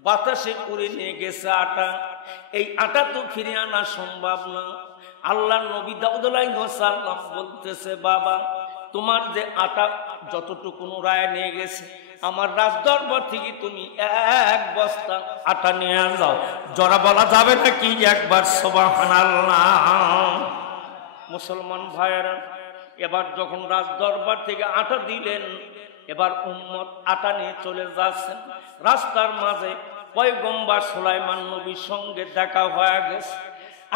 বাতাসে উড়ে নিয়ে গেছে আটা, এই আটা তো ফিরে আনা সম্ভব না। আল্লাহর নবী দাউদ আলাইহিস সালাম বলতেছে, বাবা তোমার যে আটা যতটুকু রায় নিয়ে গেছে, আমার রাজদরবার থেকে তুমি এক বস্তা আটা নিয়ে যাও। জোরে বলা যাবে নাকি একবার সুবহানাল্লাহ? মুসলমান ভাইয়েরা, এবার যখন রাজদরবার থেকে আটা দিলেন, এবার উম্মত আটা নিয়ে চলে যাচ্ছেন। রাস্তার মাঝে পয়গম্বর সুলাইমান নবীর সঙ্গে দেখা হয়ে গেছে।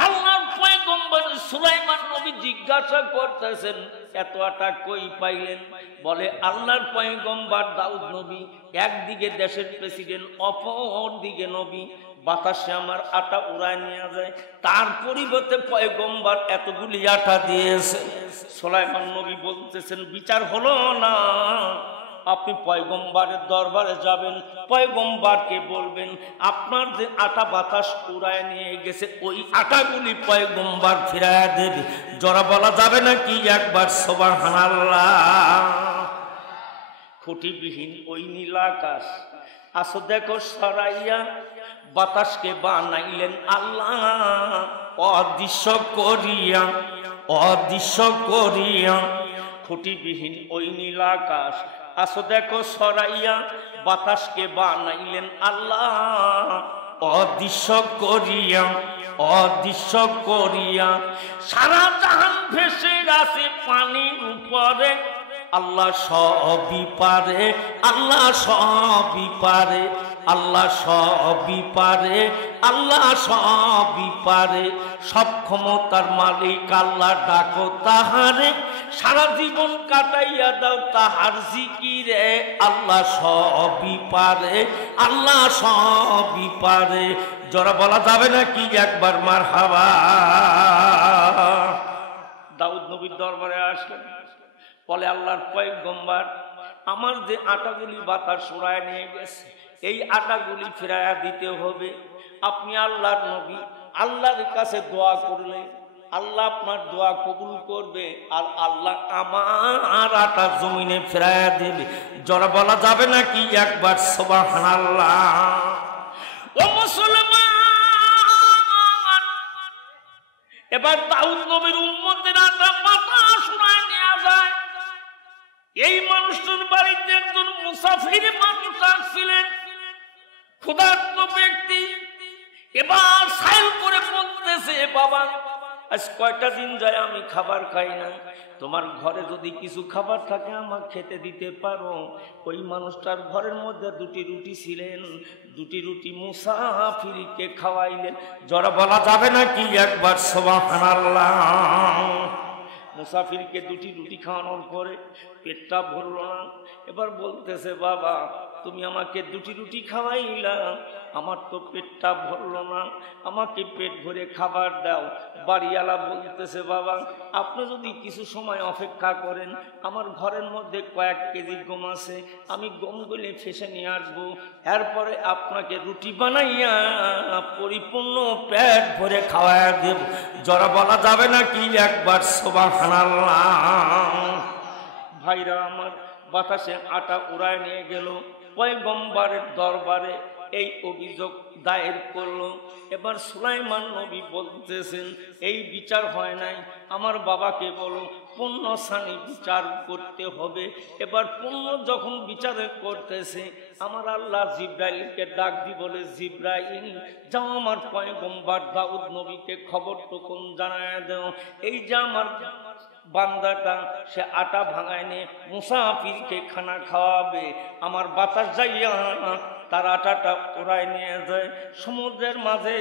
আল্লাহর পয়গম্বর সুলাইমান নবী জিজ্ঞাসা করতেছেন, এত আটা কই পাইলেন? বলে, আল্লাহর পয়গম্বর দাউদ নবী একদিকে দেশের প্রেসিডেন্ট, অপর দিকে নবী, বাতাসে আমার আটা উড়ায় নিয়ে যায়, তার পরিবর্তে পয়গম্বর এতগুলি আটা দিয়েছে। সুলাইমান নবী বলতেছেন, বিচার হলো না। আপনি পয়গম্বরের দরবারে যাবেন, পয়গম্বরকে বলবেন আপনার যে আটা বাতাস উড়ায় নিয়ে গেছে ওই আটাগুলি পয়গম্বর ফিরায় দেবে। জোরে বলা যাবে নাকি একবার সুবহানাল্লাহ? খুঁটিবিহীন ওই নীল আকাশ আসো দেখো সরাইয়া, বাতাসকে বানাইলেন আল্লাহ অদৃশ্য করিয়া, অদৃশ্য করিয়া। খুঁটিবিহীন ওই নীল আকাশ আসো দেখো সরাইয়া, বাতাসকে বানাইলেন আল্লাহ অদৃশ্য করিয়া, অদৃশ্য করিয়া। সারা জাহান ভেসে আছে পানির উপরে, আল্লাহ সবই পারে, আল্লাহ সবই পারে, আল্লাহ সবই পারে, আল্লাহ সবই পারে। সব ক্ষমতার মালিক আল্লাহ, ডাকো তাহারে, সারা জীবন কাটাইয়া দাও তাহার জিকিরে। আল্লাহ সবই পারে, আল্লাহ সবই পারে। জোরে বলা যাবে নাকি একবার মারহাবা? দাউদ নবীর দরবারে আসলেন, বলে, আল্লাহর পয়গম্বর আমার যে আটাগুলি বাতাস উড়ায় নিয়ে গেছে এই আটাগুলি ফিরাইয়া দিতে হবে। আপনি আল্লাহর নবী, আল্লাহর কাছে দোয়া করলে আল্লাহ আপনার দোয়া কবুল করবে আর আল্লাহ আমার আটা জমিনে ফিরাইয়া দেবে। জোরে বলা যাবে নাকি একবার সুবহানাল্লাহ? ও মুসলমান, এবার দাউদ নবীর উম্মতের আটা বাতাস উড়ায় নিয়ে যায়। এই মানুষটার বাড়িতে একজন মুসাফির মানুষ আসছিলেন, ক্ষুধার্ত ব্যক্তি। এবার সাইল করে বলতেছে, বাবা আজ কয়টা দিন যায় আমি খাবার খাই না, তোমার ঘরে যদি কিছু খাবার থাকে আমাকে খেতে দিতে পারো। ওই মানুষটার ঘরের মধ্যে দুটি রুটি ছিলেন, দুটি রুটি মুসাফিরকে খাওয়াইলেন। জোরে বলা যাবে নাকি একবার সুবহানাল্লাহ? মুসাফিরকে দুটি রুটি খাওয়ানোর পরে পেটটা ভরল না। এবার বলতেছে, বাবা তুমি আমাকে দুটি রুটি খাওয়াইলা, আমার তো পেটটা ভরল না, আমাকে পেট ভরে খাবার দাও। বাড়িওয়ালা বলতেছে, বাবা আপনি যদি কিছু সময় অপেক্ষা করেন, আমার ঘরের মধ্যে কয়েক কেজি গম আছে, আমি গমগুলি ফেসে নিয়ে আসবো, এরপরে আপনাকে রুটি বানাইয়া পরিপূর্ণ পেট ভরে খাওয়াইয়া দেব। জরা বলা যাবে না কি একবার সুবহানাল্লাহ। ভাইরা আমার, বাতাসে আটা উড়ায় নিয়ে গেল, পয়গম্বরের দরবারে এই অভিযোগ দায়ের করলো। এবার সুলাইমান নবী বলতেছেন, এই বিচার হয় নাই, আমার বাবাকে বলো পূর্ণ সানি বিচার করতে হবে। এবার পূর্ণ যখন বিচার করতেছে, আমার আল্লাহ জিব্রাইলকে ডাক দি বলে, জিব্রাইল যাও আমার পয়গম্বর দাউদ নবীকে খবর টুকুন জানায় দাও, এই যে আমার বান্দাটা সে আটা ভাঙায় নে মুসাফিরকে খানা খাওয়াবে। আমার বাতাস যাইয়া তার আটাটা ওড়ায় নিয়ে যায়। সমুদ্রের মাঝে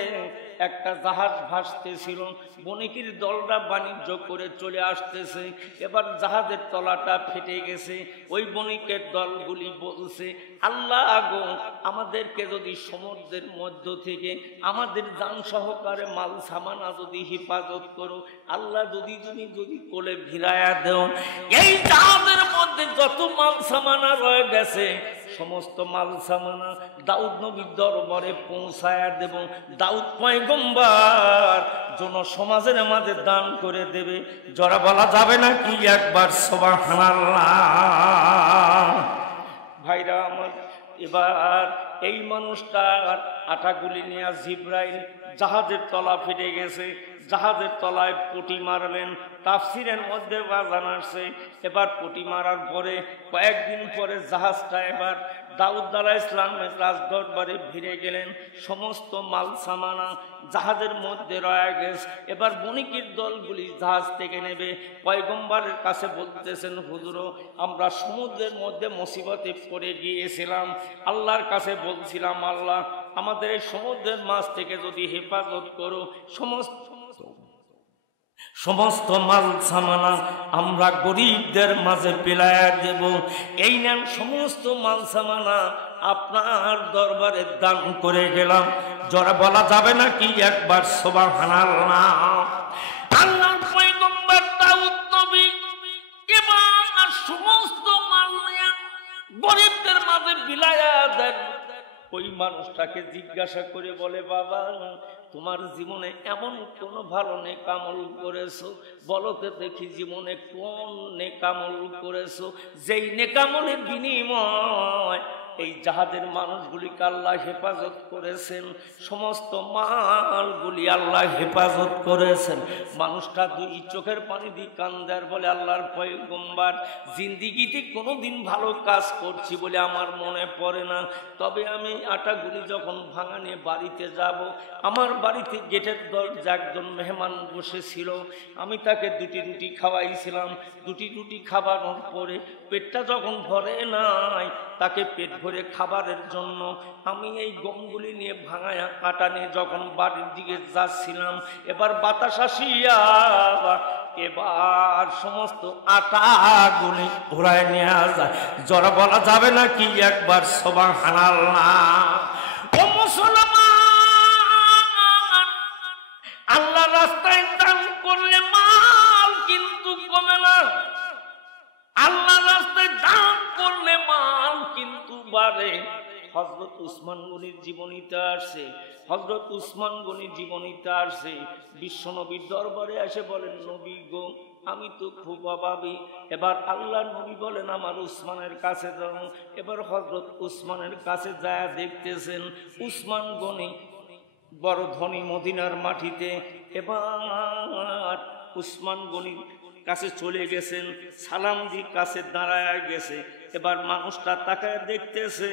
একটা জাহাজ ভাসতেছিল, বণিকের দলটা বাণিজ্য করে চলে আসতেছে। এবার জাহাজের তলাটা ফেটে গেছে। ওই বণিকের দলগুলি বলছে, আল্লাহ গো, আমাদেরকে যদি সমুদ্রের মধ্য থেকে আমাদের যান সহকারে মাল সামানা যদি হেফাজত করো, আল্লাহ যদি তুমি যদি কোলে ভিড়াইয়া দেও, এই জাহাজের মধ্যে যত মাল সামানা রয়ে গেছে সমস্ত মাল সামানা দাউদ নবীর দরবারে পৌঁছায়া দেব। দাউদ পয়গম্বর জনসমাজের মাঝে দান করে দেবে। জরা বলা যাবে না কি একবার সুবহানাল্লাহ। ভাইরা আমার, এবার এই মানুষটার আটাগুলি নিয়ে জিব্রাইল জাহাজের তলা ফেটে গেছে, জাহাজের তলায় পটি মারলেন। তাফসিরের মধ্যে বাজান আসছে, এবার পটি মারার পরে কয়েকদিন পরে জাহাজটা এবার দাউদ আলাইহিস সালামের রাজদরবারে ভিড়ে গেলেন। সমস্ত মাল সামানা জাহাজের মধ্যে রয়ে গেছে। এবার বণিকের দলগুলি জাহাজ থেকে নেবে। পয়গম্বরের কাছে বলতেছেন, হুজুর আমরা সমুদ্রের মধ্যে মুসিবতে পড়ে গিয়েছিলাম, আল্লাহর কাছে বলছিলাম, আল্লাহ আমাদের এই সমুদ্রের মাছ থেকে যদি হেফাজত করো, সমস্ত মাল সামানা আমরা গরিবদের মাঝে বিলায়া দেব। এই নেন সমস্ত মাল সামানা আপনার দরবারে দান করে গেলাম। জরা বলা যাবে না কি একবার সুবহানাল্লাহ। আল্লাহর পয়গম্বর দাউদ নবী এবার সমস্ত মাল নিয়ে গরিবদের মাঝে বিলায়া দেন। ওই মানুষটাকে জিজ্ঞাসা করে বলে, বাবা তোমার জীবনে এমন কোন ভালো নেকামল করেছো, বলতে দেখি জীবনে কোন নেকামল করেছো যেই নেকামলের বিনিময় এই জাহাজের মানুষগুলিকে আল্লাহ হেফাজত করেছেন, সমস্ত মালগুলি আল্লাহ হেফাজত করেছেন। মানুষটা দুই চোখের পানি দিয়ে কান্দার বলে, আল্লাহর পয়গম্বর জিন্দিগিতে কোনোদিন ভালো কাজ করছি বলে আমার মনে পড়ে না, তবে আমি আটাগুলি যখন ভাঙা নিয়ে বাড়িতে যাব, আমার বাড়িতে গেটের দরজা একজন মেহমান বসেছিল, আমি তাকে দুটি রুটি খাওয়াইছিলাম। দুটি রুটি খাওয়ানোর পরে পেটটা যখন ভরে নাই, তাকে পেট ভরে খাবারের জন্য আমি এই গমগুলি নিয়ে ভাঙায়া আটা নিয়ে যখন বাড়ির দিকে যাচ্ছিলাম, এবার বাতাস আসিয়া এবার সমস্ত আটাগুলি ঘুরায় নিয়ে যায়। জরা বলা যাবে না কি একবার সুবহানাল্লাহ। ও মুসলমান, আল্লাহ রাস্তায় দান করলে মাল কিন্তু কমে না, আল্লাহ রাস্তায় দান করলে মাল কিন্তু বাড়ে। হযরত উসমান গনির জীবনীতে আসছে, হযরত উসমান গনির জীবনীতে আসছে, বিশ্বনবীর দরবারে এসে বলেন, নবী গো আমি তো খুব অভাবী। এবার আল্লাহ নবী বলেন, আমার উসমানের কাছে যাও। এবার হযরত উসমানের কাছে যায়, দেখতেছেন উসমান গনি বড় ধনী মদিনার মাটিতে। এবার উসমান গনির কাছে চলে গেছেন, সালাম দিয়ে কাছে দাঁড়ায় গেছে। এবার মানুষটা তাকায় দেখতেছে,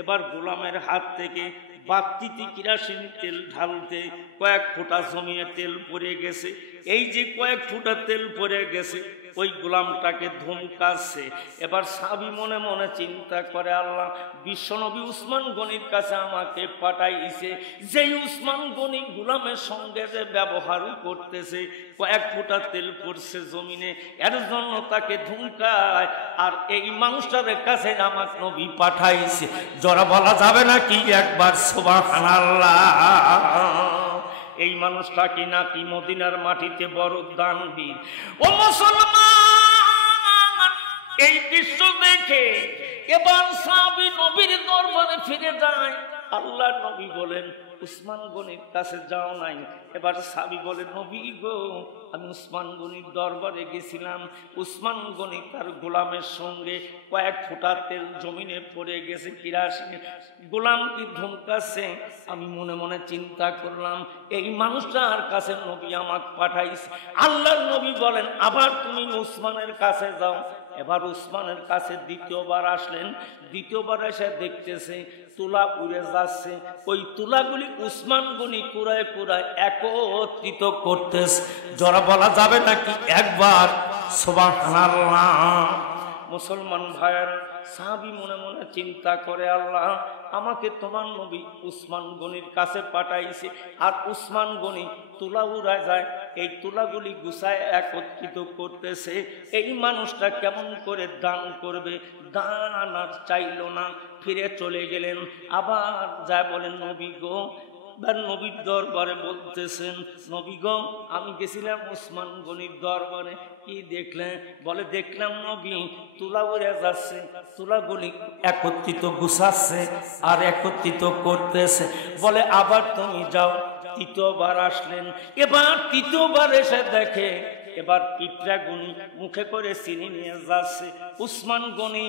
এবার গোলামের হাত থেকে বাতিতে কিরাসিন তেল ঢালতে কয়েক ফোঁটা জমিয়ে তেল পড়ে গেছে। এই যে কয়েক ফোঁটা তেল পড়ে গেছে, ওই গোলামটাকে ধমকাচ্ছে। এবার সাহাবী মনে মনে চিন্তা করে, আল্লাহ বিশ্বনবী উসমান গনির কাছে আমাকে পাঠাইছে, যেই উসমান গনি গোলামের সঙ্গে যে ব্যবহার করতেছে, কয়েক ফোঁটা তেল পড়ছে জমিনে, এর জন্য তাকে ধমকায়, আর এই মানুষটার কাছে আমার নবী পাঠাইছে। জোরে বলা যাবে নাকি একবার সুবহানাল্লাহ? এই মানুষটা কি নাকি মদিনার মাটিতে বড় দানবীর। ও মুসলমান, এই দৃশ্য দেখে এবার সাহাবী নবীর দরবারে ফিরে যায়। আল্লাহর নবী বলেন, উসমান গনির কাছে যাও নাই? এবার সাহাবী বলে, নবী গো, আমি উসমান গনির দরবারে গেছিলাম, উসমান গনি তার গোলামের সঙ্গে কয়েক ফোঁটা তেল জমিনে পড়ে গেছে, কিরাসিন গোলাম কি ধমকাচ্ছে। আমি মনে মনে চিন্তা করলাম, এই মানুষটার কাছে নবী আমাকে পাঠাইছে। আল্লাহর নবী বলেন, আবার তুমি উসমানের কাছে যাও। এবার উসমানের কাছে দ্বিতীয়বার আসলেন। দ্বিতীয়বার এসে দেখতেছে তুলা উড়ে যাচ্ছে। ওই তুলাগুলি উসমান গনি কুড়ায় কুড়ায় একত্রিত করতেছে। জোরে বলা যাবে নাকি একবার সুবহানাল্লাহ? মুসলমান ভাইয়েরা, সাহাবী মনে মনে চিন্তা করে, আল্লাহ আমাকে তোমার নবী উসমান গনির কাছে পাঠাইছে, আর উসমান গনি তুলা উড়ায় যায়, এই তুলাগুলি গুছায় একত্রিত করতেছে। এই মানুষটা কেমন করে দান করবে? দান আর চাইল না, ফিরে চলে গেলেন। আবার যা বলেন, নবী গো, নবীর দরবারে বলতেছেন, নবী গো, আমি গেছিলাম উসমান গনির দরবারে, কি দেখলেন? বলে, দেখলাম নবী তুলা উড়ে যাচ্ছে, তুলাগুলি একত্রিত গুছাচ্ছে আর একত্রিত করতেছে। বলে, আবার তুমি যাও। তৃতীয়বার আসলেন। এবার তৃতীয়বার এসে দেখে এবার পিঁপড়া গনি মুখে করে চিনি নিয়ে যাচ্ছে উসমান গনি।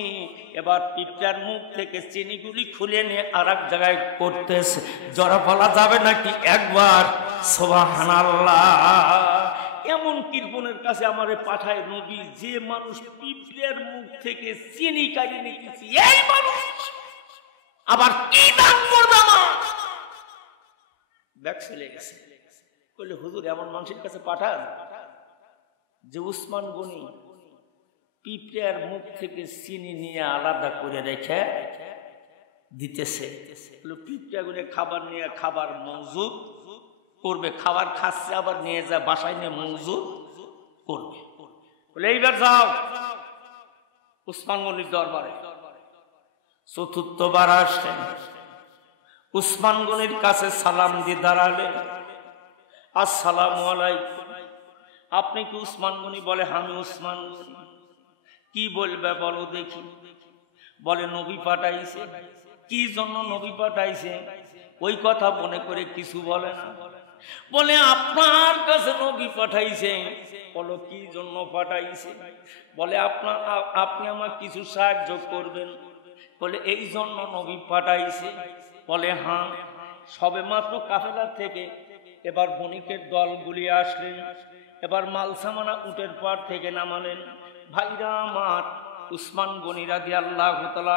এবার পিঁপড়ার মুখ থেকে চিনিগুলি খুলে নিয়ে আর এক জায়গায় করতেছে। জোরে বলা যাবে নাকি একবার সুবহানাল্লাহ? এমন কৃপণের কাছে আমারে পাঠায় নবী, যে মানুষ পিঁপড়ার মুখ থেকে চিনি কাটিয়ে নিতেছি, এই মানুষ আবার কি দান করবে? আমার ব্যাগ চলে গেছে। বললে, হুজুর এমন মানুষের কাছে পাঠান যে উসমান গনি পিঁপড়ার মুখ থেকে চিনি নিয়ে আলাদা করে রেখে দিতেছে। পিঁপড়া গুলো খাবার নিয়ে খাবার মজুদ করবে, খাবার খাচ্ছে আবার নিয়ে যা বাসায় নিয়ে মজুদ করবে। বলে, এইবার যাও উসমান গনির দরবারে। চতুর্থবার আসলেন, উসমান গনির কাছে সালাম দিয়ে দাঁড়ালেন, আসসালামু আলাইকুম, আপনি কি উসমান গনি? বলে, আমি উসমান গনি। কি বলবে বলো দেখি? বলে, নবী পাঠাইছে। কি জন্য নবী পাঠাইছে ওই কথা মনে করে কিছু বলে না। বলে, আপনার কাছে নবী পাঠাইছে। বলো, কি জন্য পাঠাইছে? বলে, আপনি আমার কিছু সাহায্য করবেন। বলে, এই জন্য নবী পাঠাইছে। বলে, হ্যাঁ। সবে মাত্র কাফেলা থেকে এবার বণিকের দলগুলি আসলেন। এবার মালসামানা উটের পাড় থেকে নামালেন। ভাইরা আমার, উসমান গনি রাদিয়াল্লাহু তাআলা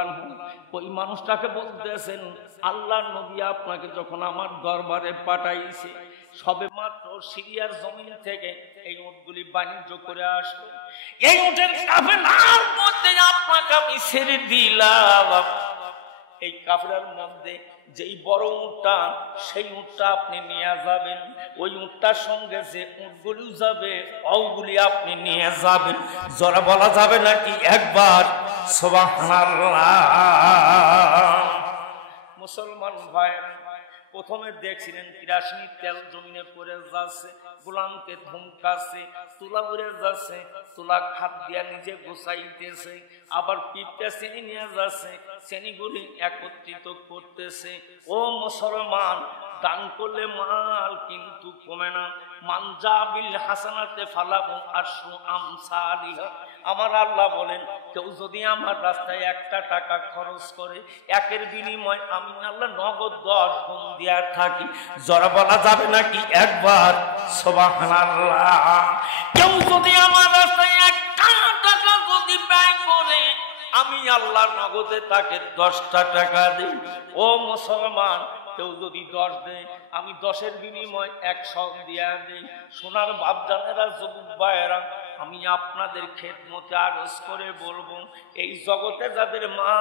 ওই মানুষটাকে বলতেছেন, আল্লাহর নবী আপনাকে যখন আমার দরবারে পাঠাইছে, সবে মাত্র সিরিয়ার জমিন থেকে এই উটগুলি বাণিজ্য করে আসলো। এই উটের কাফেলার মধ্যে আপনাকে আমি ছেড়ে দিলাম। এই কাফেলার মধ্যে যেই বড় উটটা, সেই উটটা আপনি নিয়ে যাবেন। ওই উটটার সঙ্গে যে উটগুলি যাবে, ওগুলি আপনি নিয়ে যাবেন। জোরে বলা যাবে নাকি একবার সুবহানাল্লাহ? মুসলমান ভাই, প্রথমে দেখছিলেন কিরাসিনী তেল জমিনে পড়ে যাচ্ছে, গোলামকে ধমকাচ্ছে, তুলা উড়ে যাচ্ছে, তুলা খাত দিয়া নিজে গোছাইতেছে, আবার পিঁপড়া চিনি নিয়ে যাচ্ছে, চিনিগুলি একত্রিত করতেছে। ও মুসলমান, দান করলে মাল কিন্তু কমে না। মানজাবিল হাসানাতে ফালাবু আশরু আমসালিহা। আমার আল্লাহ বলেন, কেউ যদি আমার রাস্তায় 1টা টাকা খরচ করে, একের বিনিময় আমি আল্লাহ নগদ 10 গুণ দিয়া থাকি। জোরে বলা যাবে নাকি একবার সুবহানাল্লাহ? কেউ যদি আমার রাস্তায় 1টা টাকা যদি ব্যয় করে, আমি আল্লাহ নগদে তাকে 10টা টাকা দিই। ও মুসলমান, কেউ যদি 10 দেয়, আমি 10-এর বিনিময় 100 দিয়া দিই। সোনার বাপজানেরা, যুবক ভাইয়েরা, আমি আপনাদের খেদমতে আরজ করে বলবো, এই জগতে যাদের মা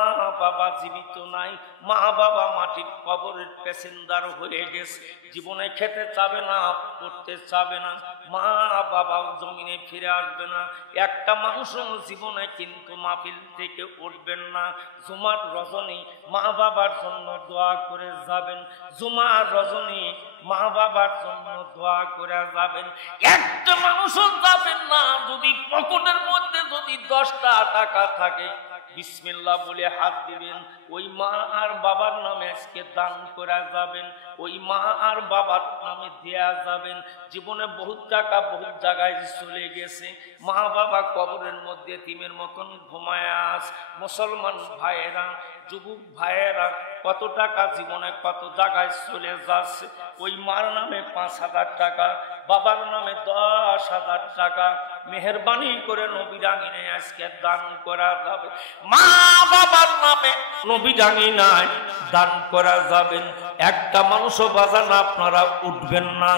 বাবা জীবিত নাই, মা বাবা মাটির কবরের প্যাসেঞ্জার হয়ে গেছে, জীবনে খেতে চাবে না, পড়তে চাবে না, মা বাবা জমিনে ফিরে আসবে না, একটা মানুষও জীবনে কিন্তু মাহফিল থেকে উঠবেন না। জুমার রজনী মা বাবার জন্য দোয়া করে যাবেন, জুমার রজনী মা বাবার জন্য দোয়া করে যাবেন। একটা মানুষও যাবেন না যদি পকেটের মধ্যে যদি 10টা টাকা থাকে, বিসমিল্লাহ বলে হাত দিবেন, ওই মা আর বাবার নামে আজকে দান করে যাবেন, ওই মা আর বাবার নামে দেয়া যাবেন। জীবনে বহুত টাকা বহুত জায়গায় চলে গেছে, মা বাবা কবরের মধ্যে তিমের মতন ঘুমায় আছে। মুসলমান ভাইয়েরা, যুবক ভাইয়েরা, কত টাকা জীবনে কত জায়গায় চলে যাচ্ছে। ওই মার নামে 5,000 টাকা, বাবার নামে 10,000 টাকা মেহেরবানি করে নবী রাঙিনে আজকে দান করা যাবে। মা বাবার নামে নবী রাঙিনায় দান করা যাবেন। একটা মানুষও বাজান আপনারা উঠবেন না,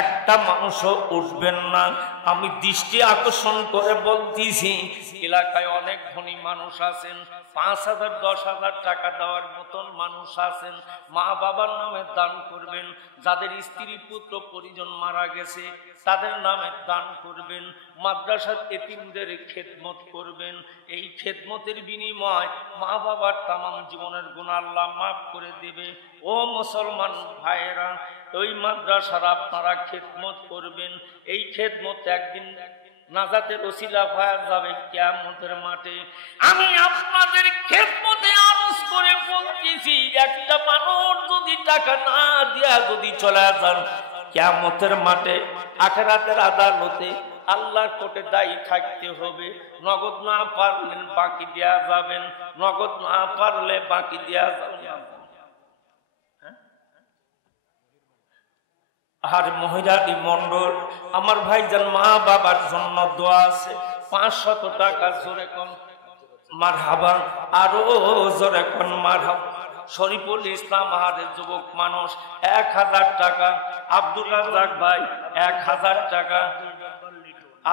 একটা মানুষও উঠবেন না। আমি দৃষ্টি আকর্ষণ করে বলতেছি, এলাকায় অনেক ধনী মানুষ আছেন, 5,000 10,000 টাকা দেওয়ার মতন মানুষ আছেন। মা বাবার নামে দান করবেন, যাদের স্ত্রী পুত্র পরিজন মারা গেছে তাদের নামে দান করবেন, মাদ্রাসার এতিমদের খেদমত করবেন। এই খেদমতের বিনিময় মা বাবার তামাম জীবনের গুনাহ আল্লাহ মাফ করে দেবে। ও মুসলমান ভাইয়েরা, ওই মাদ্রাসার আপনারা খেদমত করবেন। এই খেদমত একদিন নাজাতের ওসিলা হয়ে যাবে কিয়ামতের মাঠে। আমি আপনাদের খেদমতে আরজ করে বলতেছি, একটা মানুষ যদি টাকা না দিয়া যদি চলে যান কিয়ামতের মাঠে, আখিরাতের আদালতে আল্লাহর কোর্টে দায়ী থাকতে হবে। নগদ না পারলে বাকি দেয়া যাবেন, নগদ না পারলে বাকি দেয়া যাবেন। আর মহিলাটি মন্ডল, আমার ভাইজান মা বাবার জন্য দোয়া আছে, 500 টাকা জোরে কোন মারহাবা, আরো জোরে কোন মারহাবা। শরীফুল ইসলাম আহারের যুবক মানুষ 1000 টাকা, আব্দুল রাজ্জাক ভাই 1000 টাকা,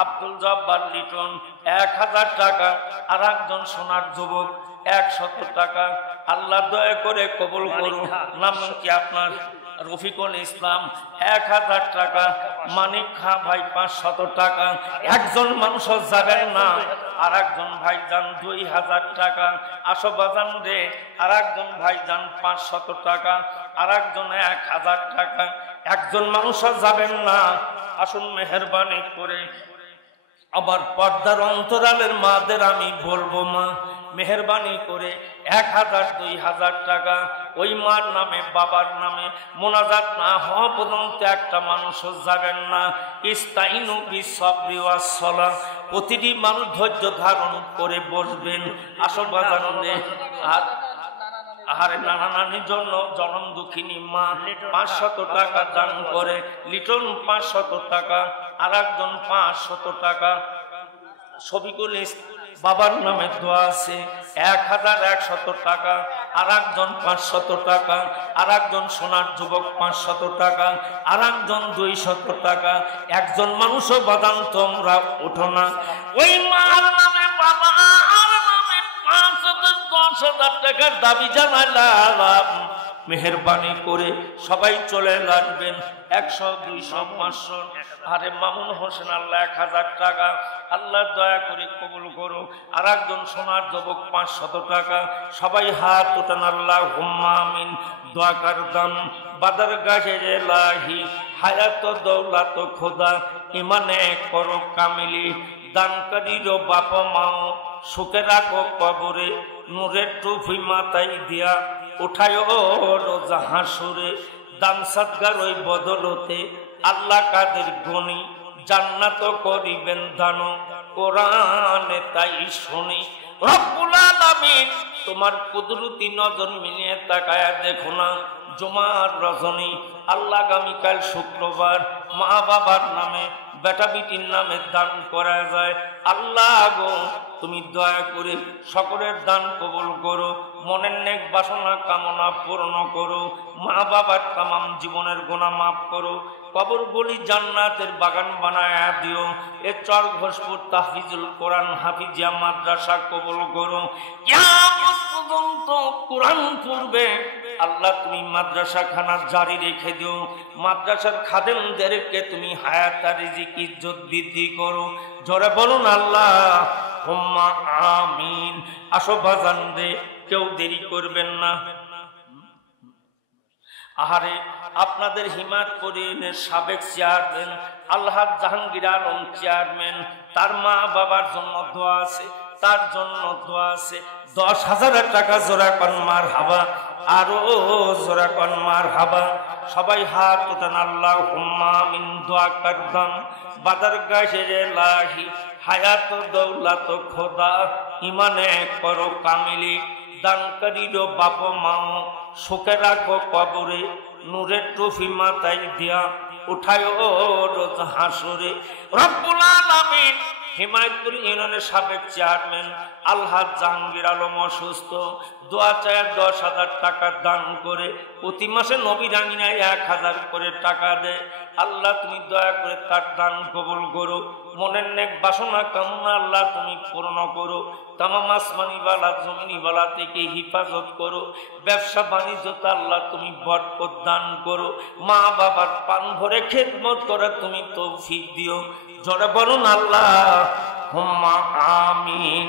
আব্দুল জব্বার লিটন 1000 টাকা, আর একজন সোনার যুবক 100 টাকা। আল্লাহ দয়া করে কবুল করুন। নাম কি আপনার? রফিকুল ইসলাম 1000 টাকা, মানিক খা ভাই 500 টাকা। একজন মানুষ যাবেন না, আর একজন ভাই যান 2000 টাকা। আসো বাজান রে, আর একজন ভাই যান 500 টাকা, আর একজন 1000 টাকা। একজন মানুষ যাবেন না, আসুন মেহেরবানি করে। আবার পর্দার অন্তরালের মাদের আমি বলবো, মা মেহেরবানি করে 1000 2000 টাকা ওই মার নামে বাবার নামে মোনাজাত না হওয়া পর্যন্ত একটা মানুষও যাবেন না। ইস্তাইনু বিসসবরি ওয়াস সালাহ, প্রতিটি মানুষ ধৈর্য ধারণ করে বসবেন। আসল বাজারে আহারে নানা নানির জন্য জনম দুঃখিনী মা 500 টাকা দান করে, লিটন 500 টাকা, আর একজন 500 টাকা। শফিকুল বাবার নামে দোয়া আছে 1100 টাকা, আর একজন 500 টাকা, আর একজন সোনার যুবক 500 টাকা, আর একজন 200 টাকা। একজন মানুষও বাদাম তোমরা ওঠো না, ওই মার নামে বাবা আর নামে 5,000 10,000 টাকার দাবি জানালাম। মেহেরবানি করে সবাই চলে লাগবেন। 100 200 500। আরে মামুন হোসেন আল্লাহ 1000 টাকা, আল্লাহ দয়া করে কবুল করো। আর একজন সোনার যুবক 500 টাকা। সবাই হাত উঠান, আল্লাহুম্মা আমিন। দোয়া করদাম বাদার গাহে লাহি হায়াত দৌলত খোদা ইমানে করো কামিলি। দানকারীর বাপ মাও সুখে রাখো কবরে, নূরের টুফি মাথায় দিয়া উঠায় জাহাসুরে। দান সাদগার ওই বদলতে আল্লাহ কাদের গনি, জান্নাত করিবেন দান কোরআনে তাই শুনি। রব্বুল আলামিন তোমার কুদরতি নজর মিলিয়ে তাকায়া দেখো না, জুমার রজনী আল্লাহ আগামীকাল শুক্রবার মা বাবার নামে বেটা বিটির নামে দান করা যায়। আল্লাহ গো তুমি দয়া করে সকলের দান কবুল করো, মনের নেক বাসনা কামনা পূর্ণ করো, মা বাবার তামাম জীবনের গুনাহ মাফ করো, কবর গলি জান্নাতের বাগান বানায়া দিও। এ চর ঘোষপুর তাহফিজুল কোরআন হাফিজিয়া মাদ্রাসা কবুল করো। কিয়ামত পর্যন্ত কোরআন পড়বে আল্লাহ তুমি মাদ্রাসা খানা জারি রেখে দিও। মাদ্রাসার খাদেমদেরকে তুমি হায়াত আর রিজিক ইজ্জত বৃদ্ধি করো। জোরে বলুন আল্লাহ হুম্মা আমিন। আসো বাজান রে, কেউ দেরি করবেন না। আহারে আপনাদের হিমায়তপুরের সাবেক চেয়ারম্যান আলহাজ জাহাঙ্গীর আলম চেয়ারম্যান, তার মা বাবার জন্য দোয়া আছে, তার জন্য দোয়া আছে। 10,000 টাকা জোড়া কন মার হাবা, আরো জোড়া কন মার হাবা। সবাই হাত উঠান আল্লাহুম্মা আমিন দোয়া করদাম। বাদার গাছের লাহি হায়াত দৌলত খোদা ইমানে করো কামিলি। দান করিল বাপ মাও সুখে রাখো কবরে, নূরের টুফি মাথায় দিয়া উঠায় রোজ হাসরে। রব্বুল আলামিন হিমায়তপুর ইউনিয়নের সাবেক চেয়ারম্যান আলহাজ জাহাঙ্গীর আলম অসুস্থ, দোয়া চায় 10,000 টাকা দান করে। প্রতি মাসে নবী রাঙিনায় 1,000 করে টাকা দেয়। আল্লাহ তুমি দয়া করে তার দান কবুল করো, মনের নেক বাসনা কামনা আল্লাহ তুমি পূর্ণ করো। তামাম আসমানি বালা জমিনি বালা থেকে হিফাজত করো। ব্যবসা বাণিজ্য আল্লাহ তুমি বরকত দান করো। মা বাবার পান ভরে খেদমত করে তুমি তৌফিক দিও। জোরে বলুন আল্লাহ হুম্মা আমিন।